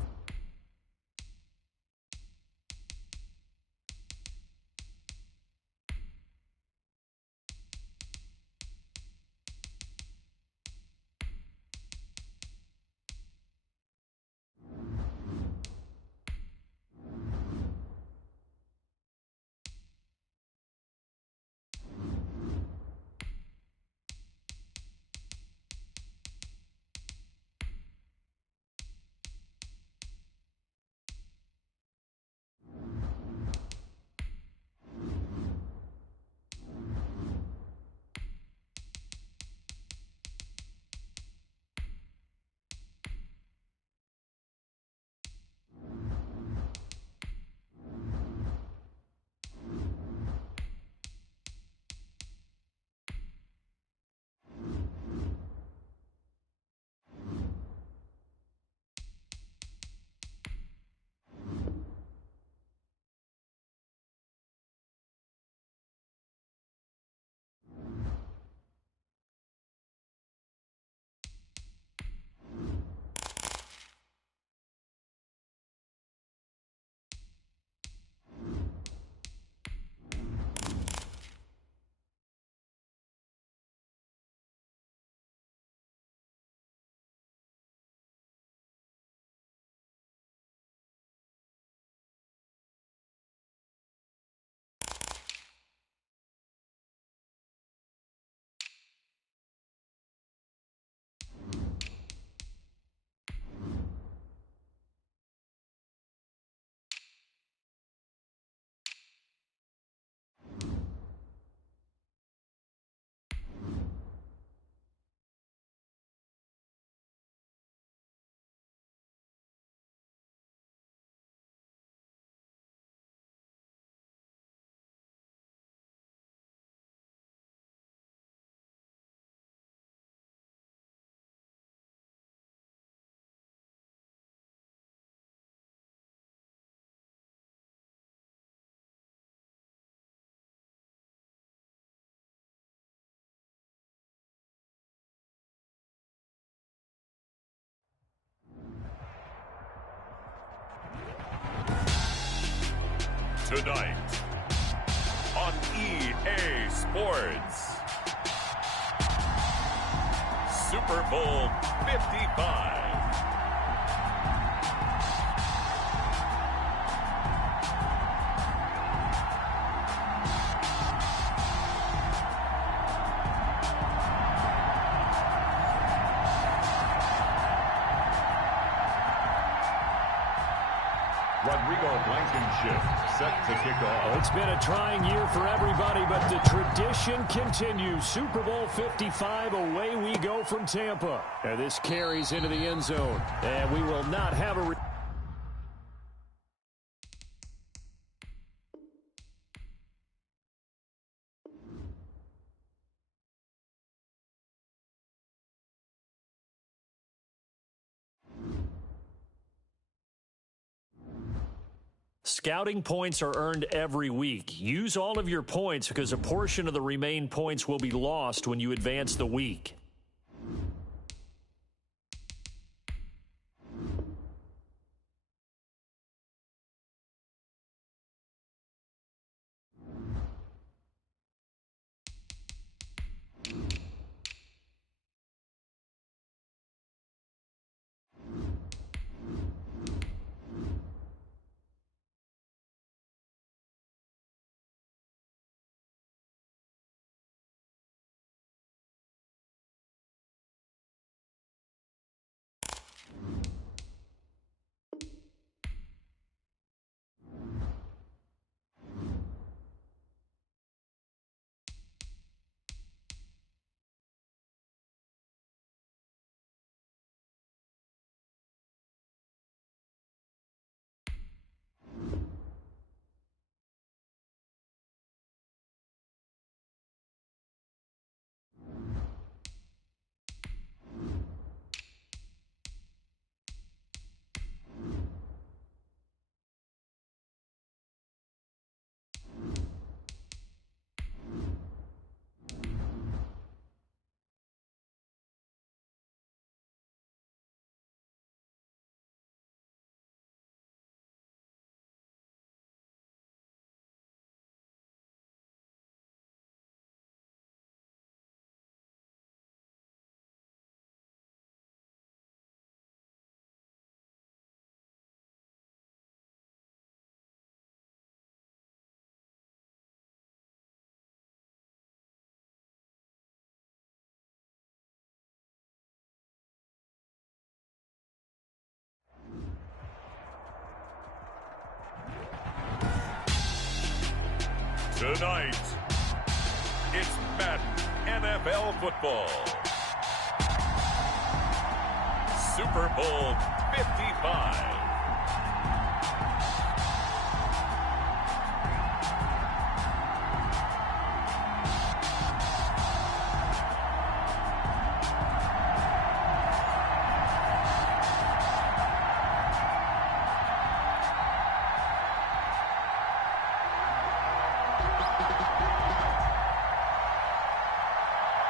Tonight, on EA Sports. Super Bowl 55. Set to kick off. It's been a trying year for everybody, but the tradition continues. Super Bowl 55, away we go from Tampa. And this carries into the end zone. And we will not have a... Scouting points are earned every week. Use all of your points because a portion of the remaining points will be lost when you advance the week. Tonight, it's Madden NFL football. Super Bowl 55.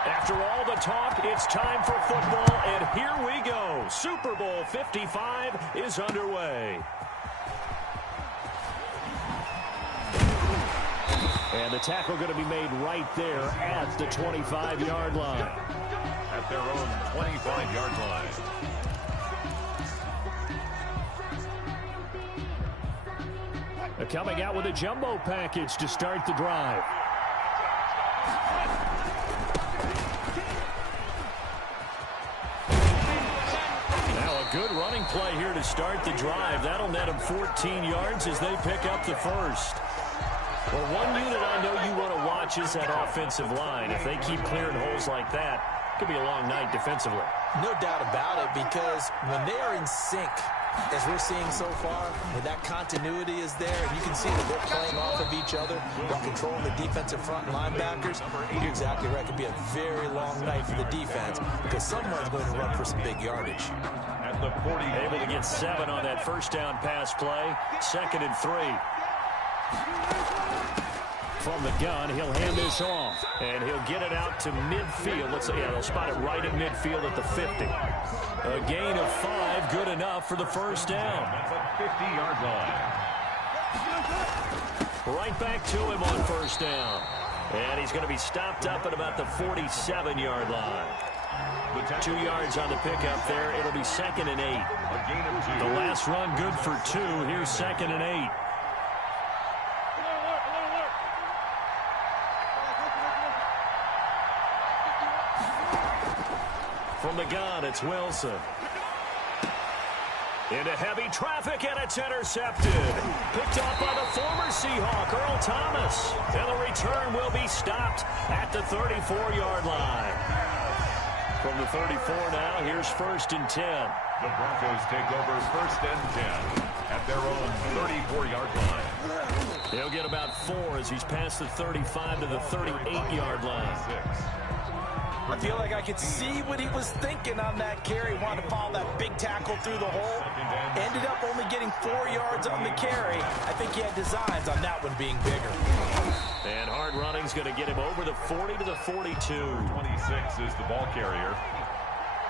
After all the talk, it's time for football, and here we go. Super Bowl 55 is underway. And the tackle going to be made right there at the 25-yard line. At their own 25-yard line. Coming out with a jumbo package to start the drive. Good running play here to start the drive. That'll net them 14 yards as they pick up the first. Well, one unit I know you want to watch is that offensive line. If they keep clearing holes like that, it could be a long night defensively. No doubt about it, because when they are in sync, as we're seeing so far, when that continuity is there, and you can see that they're playing off of each other while controlling the defensive front linebackers, you're exactly right. It could be a very long night for the defense because someone's going to run for some big yardage. The 40. Able to get 7 on that first down pass play. 2nd and 3. From the gun, he'll hand this off. And he'll get it out to midfield. Let's say, yeah, they'll spot it right at midfield at the 50. A gain of 5, good enough for the first down. That's a 50-yard line. Right back to him on first down. And he's going to be stopped up at about the 47-yard line. 2 yards on the pickup there. It'll be 2nd and 8. The last run good for 2. Here's 2nd and 8. From the gun, it's Wilson. Into heavy traffic, and it's intercepted. Picked off by the former Seahawk, Earl Thomas. And the return will be stopped at the 34-yard line. From the 34 now, here's 1st and 10. The Broncos take over 1st and 10 at their own 34-yard line. He'll get about 4 as he's past the 35 to the 38-yard line. I feel like I could see what he was thinking on that carry. Wanted to follow that big tackle through the hole. Ended up only getting 4 yards on the carry. I think he had designs on that one being bigger. And hard running's going to get him over the 40 to the 42. 26 is the ball carrier.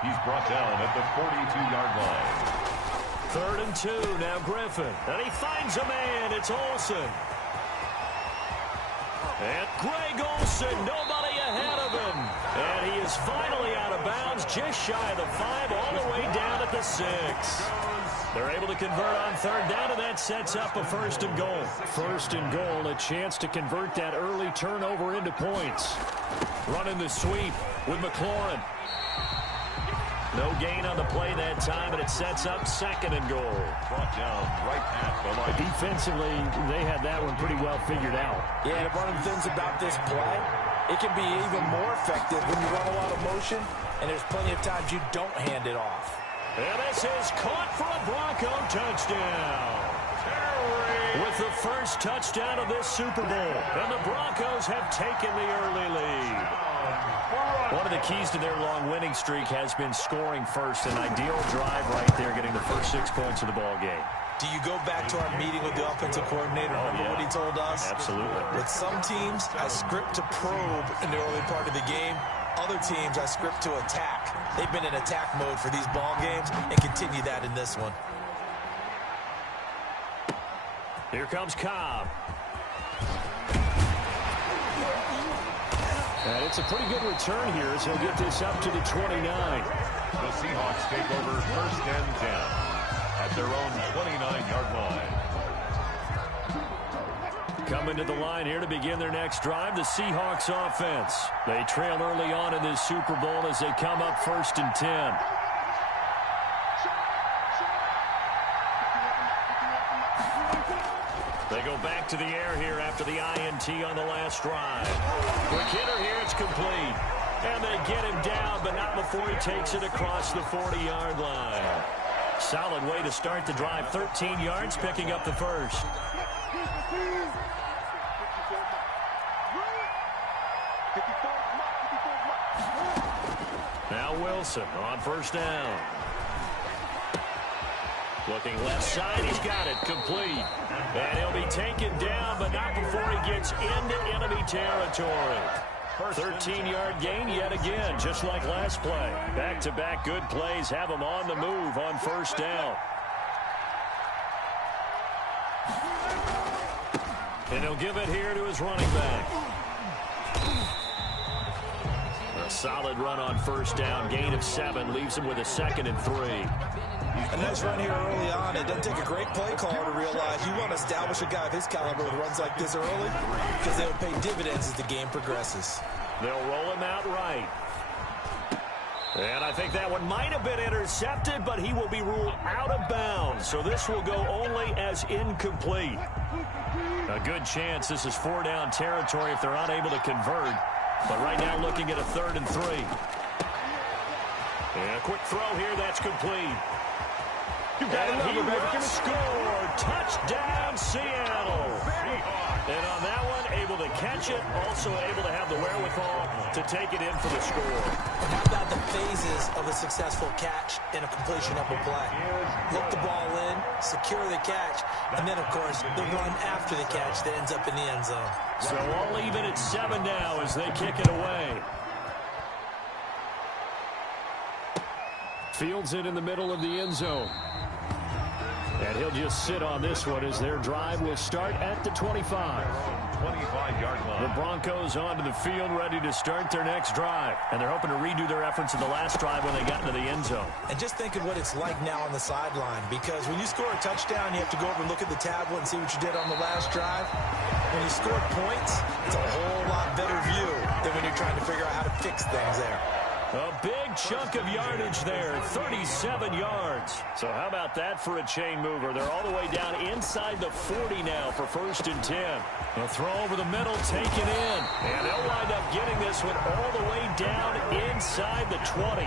He's brought down at the 42-yard line. 3rd and 2, now Griffin. And he finds a man. It's Olsen. And Greg Olsen, nobody ahead of him. And he is finally out of bounds, just shy of the 5, all the way down at the 6. They're able to convert on 3rd down, and that sets up a 1st and goal. 1st and goal, a chance to convert that early turnover into points. Running the sweep with McLaurin. No gain on the play that time, and it sets up 2nd and goal. Brought down right at the line. Defensively, they had that one pretty well figured out. Yeah, and one of the things about this play, it can be even more effective when you run a lot of motion, and there's plenty of times you don't hand it off. And this is caught for a Bronco touchdown. With the first touchdown of this Super Bowl, and the Broncos have taken the early lead. One of the keys to their long winning streak has been scoring first. An ideal drive right there, getting the first 6 points of the ball game. Do you go back to our meeting with the offensive coordinator? Remember what he told us? Absolutely. With some teams, I script to probe in the early part of the game. Other teams, I script to attack. They've been in attack mode for these ball games and continue that in this one. Here comes Cobb. And it's a pretty good return here as he'll get this up to the 29. The Seahawks take over 1st and 10 at their own 29-yard line. Coming to the line here to begin their next drive, the Seahawks offense. They trail early on in this Super Bowl as they come up 1st and 10. They go back to the air here after the INT on the last drive. Quick hitter here, it's complete. And they get him down, but not before he takes it across the 40-yard line. Solid way to start the drive. 13 yards, picking up the first. Now Wilson on 1st down. Looking left side, he's got it, complete. And he'll be taken down, but not before he gets into enemy territory. 13-yard gain yet again, just like last play. Back-to-back good plays have him on the move on 1st down. And he'll give it here to his running back. A solid run on 1st down, gain of 7, leaves him with a 2nd and 3. A nice run here early on. It doesn't take a great play caller to realize you want to establish a guy of his caliber with runs like this early because they will pay dividends as the game progresses. They'll roll him out right. And I think that one might have been intercepted, but he will be ruled out of bounds. So this will go only as incomplete. A good chance this is 4-down territory if they're unable to convert. But right now looking at a 3rd and 3. And a quick throw here, that's complete. You got and he will score. Touchdown, Seattle. And on that one, able to catch it, also able to have the wherewithal to take it in for the score. And how about the phases of a successful catch and a completion of a play? Hook the ball in, secure the catch, and then, of course, the run after the catch that ends up in the end zone. So all even at 7 now as they kick it away. Fields it in the middle of the end zone. And And he'll just sit on this one as their drive will start at the 25. 25-yard line. The Broncos onto the field ready to start their next drive. And they're hoping to redo their efforts in the last drive when they got into the end zone. And just think of what it's like now on the sideline, because when you score a touchdown, you have to go over and look at the tablet and see what you did on the last drive. When you score points, it's a whole lot better view than when you're trying to figure out how to fix things there. A big chunk of yardage there, 37 yards. So how about that for a chain mover? They're all the way down inside the 40 now for 1st and 10. They'll throw over the middle, taken in. And they'll wind up getting this one all the way down inside the 20.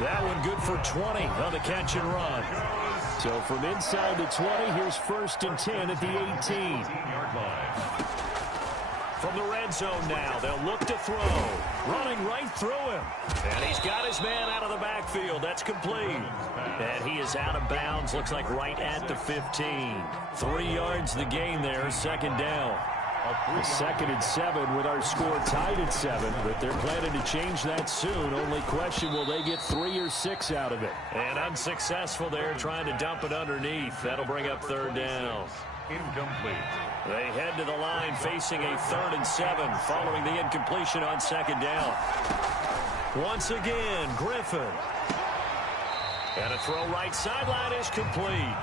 That one good for 20 on the catch and run. So from inside the 20, here's 1st and 10 at the 18. 18-yard line. From the red zone now, they'll look to throw. Running right through him. And he's got his man out of the backfield. That's complete. And he is out of bounds. Looks like right at the 15. 3 yards the gain there, 2nd down. 2nd and 7 with our score tied at 7. But they're planning to change that soon. Only question, will they get 3 or 6 out of it? And unsuccessful there, trying to dump it underneath. That'll bring up 3rd down. Incomplete. They head to the line facing a 3rd and 7 following the incompletion on 2nd down. Once again, Griffin. And a throw right sideline is complete.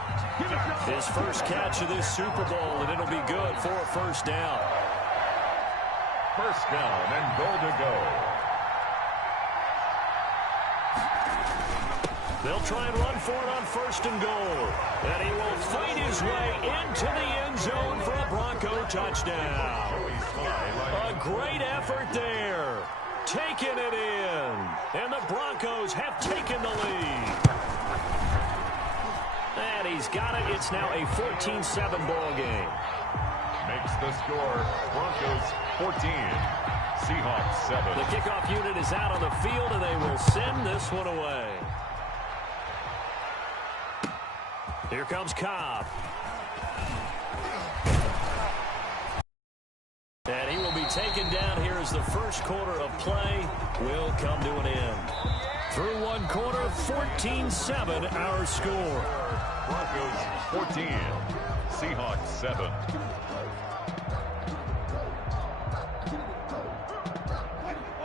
His first catch of this Super Bowl, and it'll be good for a 1st down. 1st down and goal to go. They'll try and run for it on 1st and goal. And he will fight his way into the end zone for a Bronco touchdown. A great effort there. Taking it in. And the Broncos have taken the lead. And he's got it. It's now a 14-7 ball game. Makes the score. Broncos 14. Seahawks 7. The kickoff unit is out on the field, and they will send this one away. Here comes Cobb. And he will be taken down here as the first quarter of play will come to an end. Through one quarter, 14-7 our score. Broncos 14. Seahawks 7.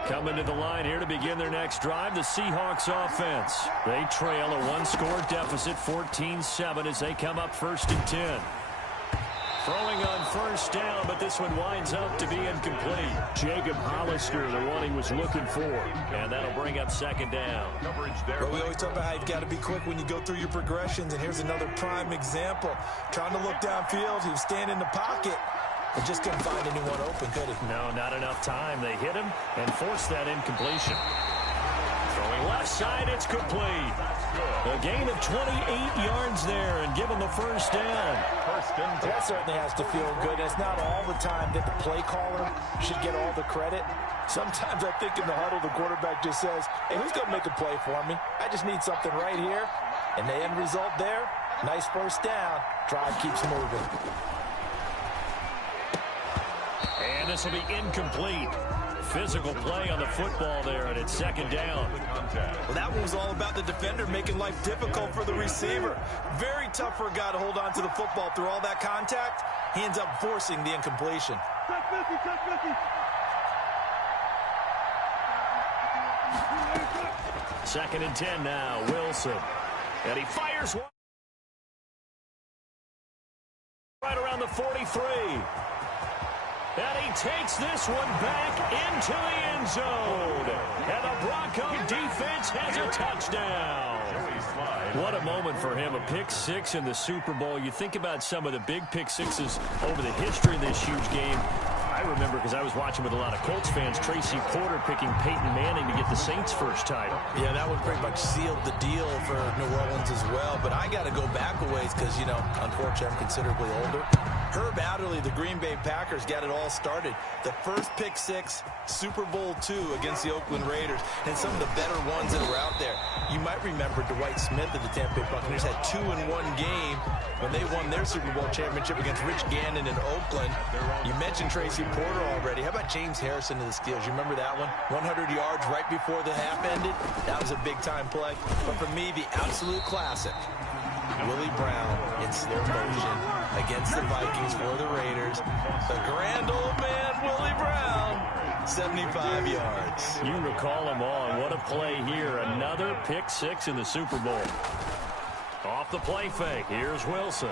Coming to the line here to begin their next drive, the Seahawks offense. They trail a one-score deficit, 14-7, as they come up 1st and 10. Throwing on 1st down, but this one winds up to be incomplete. Jacob Hollister, the one he was looking for. And that'll bring up 2nd down. Coverage there. But we always talk about how you've got to be quick when you go through your progressions, and here's another prime example. Trying to look downfield, he was standing in the pocket. But just couldn't find anyone open, could he? No, not enough time. They hit him and forced that incompletion. Throwing left side, it's complete. A gain of 28 yards there and give him the 1st down. That certainly has to feel good. It's not all the time that the play caller should get all the credit. Sometimes I think in the huddle, the quarterback just says, hey, who's going to make a play for me? I just need something right here. And the end result there, nice 1st down. Drive keeps moving. And this will be incomplete. Physical play on the football there, and it's 2nd down. Well, that one was all about the defender making life difficult for the receiver. Very tough for a guy to hold on to the football through all that contact. He ends up forcing the incompletion. 2nd and 10 now, Wilson. And he fires one right around the 43. And he takes this one back into the end zone. And the Bronco defense has a touchdown. What a moment for him. A pick 6 in the Super Bowl. You think about some of the big pick 6s over the history of this huge game. I remember, because I was watching with a lot of Colts fans, Tracy Porter picking Peyton Manning to get the Saints' first title. Yeah, that one pretty much sealed the deal for New Orleans as well. But I got to go back a ways because, you know, unfortunately I'm considerably older. Herb Adderley, the Green Bay Packers, got it all started. The first pick 6, Super Bowl II against the Oakland Raiders, and some of the better ones that were out there. You might remember Dwight Smith of the Tampa Bay Buccaneers had 2-in-1 game when they won their Super Bowl championship against Rich Gannon in Oakland. You mentioned Tracy Porter already. How about James Harrison of the Steelers? You remember that one? 100 yards right before the half ended. That was a big-time play. But for me, the absolute classic, Willie Brown in slow motion against the Vikings for the Raiders. The grand old man, Willie Brown, 75 yards. You recall them on. What a play here. Another pick six in the Super Bowl. Off the play fake. Here's Wilson.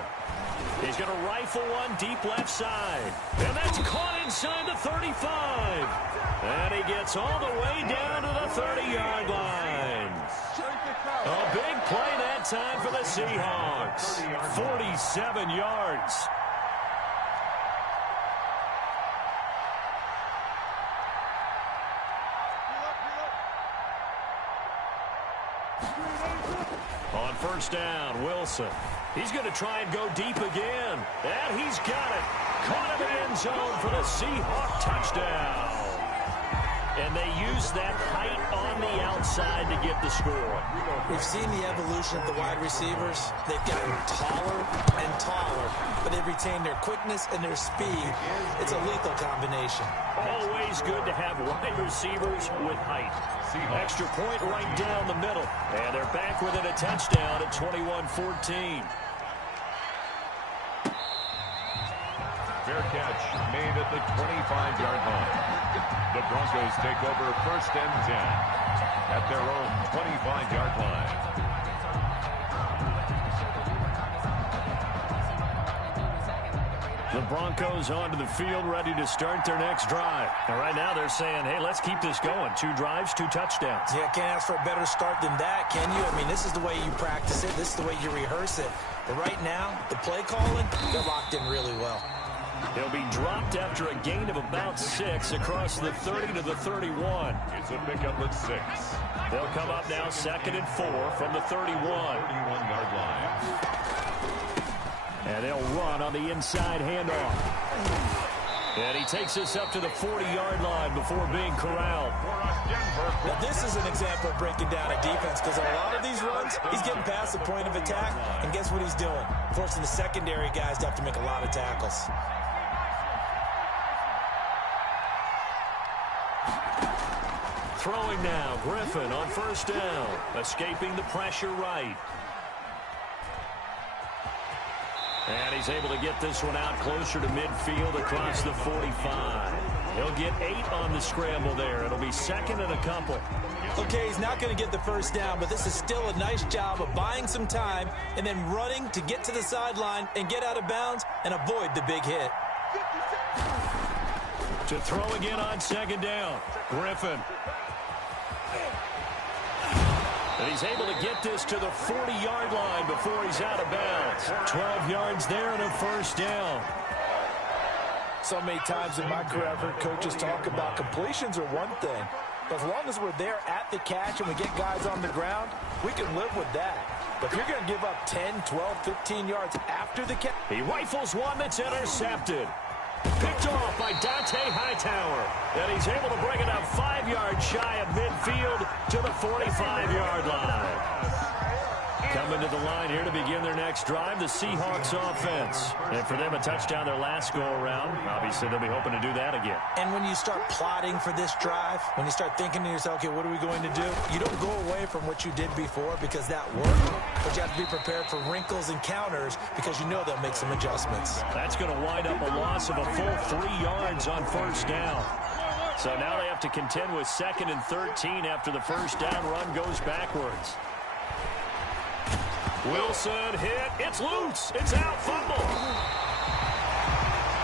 He's going to rifle one deep left side. And that's caught inside the 35. And he gets all the way down to the 30-yard line. A big play that time for the Seahawks. 47 yards. On first down, Wilson. He's going to try and go deep again. And he's got it. Caught in the end zone for the Seahawk touchdown. And they use that height on the outside to get the score. We've seen the evolution of the wide receivers. They've gotten taller and taller, but they've retained their quickness and their speed. It's a lethal combination. Always good to have wide receivers with height. Extra point right down the middle. And they're back within a touchdown at 21-14. Fair catch made at the 25-yard line. The Broncos take over first and 10 at their own 25-yard line. The Broncos onto the field, ready to start their next drive. And right now they're saying, hey, let's keep this going. 2 drives, 2 touchdowns. Yeah, can't ask for a better start than that, can you? I mean, this is the way you practice it. This is the way you rehearse it. But right now, the play calling, they're locked in really well. He'll be dropped after a gain of about 6 across the 30 to the 31. It's a pickup at 6. They'll come up now 2nd and 4 from the 31-yard line. And they'll run on the inside handoff. And he takes us up to the 40-yard line before being corralled. Now, this is an example of breaking down a defense, because a lot of these runs, he's getting past the point of attack, and guess what he's doing? Forcing the secondary guys to have to make a lot of tackles. Throwing now, Griffin on first down, escaping the pressure right. And he's able to get this one out closer to midfield across the 45. He'll get 8 on the scramble there. It'll be 2nd and a couple. Okay, he's not going to get the first down, but this is still a nice job of buying some time and then running to get to the sideline and get out of bounds and avoid the big hit. To throw again on 2nd down, Griffin. And he's able to get this to the 40-yard line before he's out of bounds. 12 yards there and a first down. So many times in my career, I've heard coaches talk about completions are one thing. But as long as we're there at the catch and we get guys on the ground, we can live with that. But if you're going to give up 10, 12, 15 yards after the catch. He rifles one that's intercepted. Picked off by Dante Hightower. And he's able to bring it up 5 yards shy of midfield to the 45-yard line. Coming to the line here to begin their next drive, the Seahawks offense. And for them, a touchdown their last go-around. Obviously, they'll be hoping to do that again. And when you start plotting for this drive, when you start thinking to yourself, okay, what are we going to do? You don't go away from what you did before because that worked. But you have to be prepared for wrinkles and counters because you know they'll make some adjustments. That's going to wind up a loss of a full 3 yards on first down. So now they have to contend with 2nd and 13 after the first down run goes backwards. Wilson hit. It's loose. It's out. Fumble.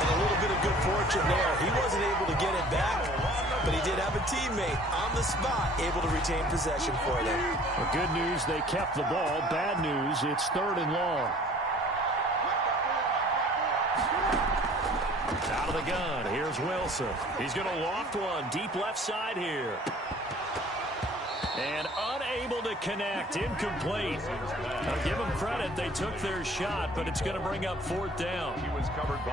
And a little bit of good fortune there. He wasn't able to get it back, but he did have a teammate on the spot able to retain possession for them. Well, good news, they kept the ball. Bad news, it's 3rd and long. Out of the gun. Here's Wilson. He's going to loft one deep left side here. And unable to connect. Incomplete. Now, give them credit. They took their shot, but it's going to bring up 4th down.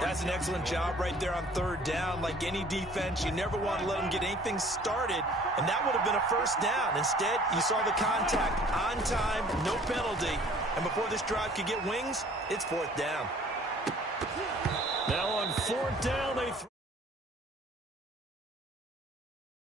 That's an excellent job right there on 3rd down. Like any defense, you never want to let them get anything started, and that would have been a first down. Instead, you saw the contact on time, no penalty. And before this drive could get wings, it's 4th down. Now on 4th down, they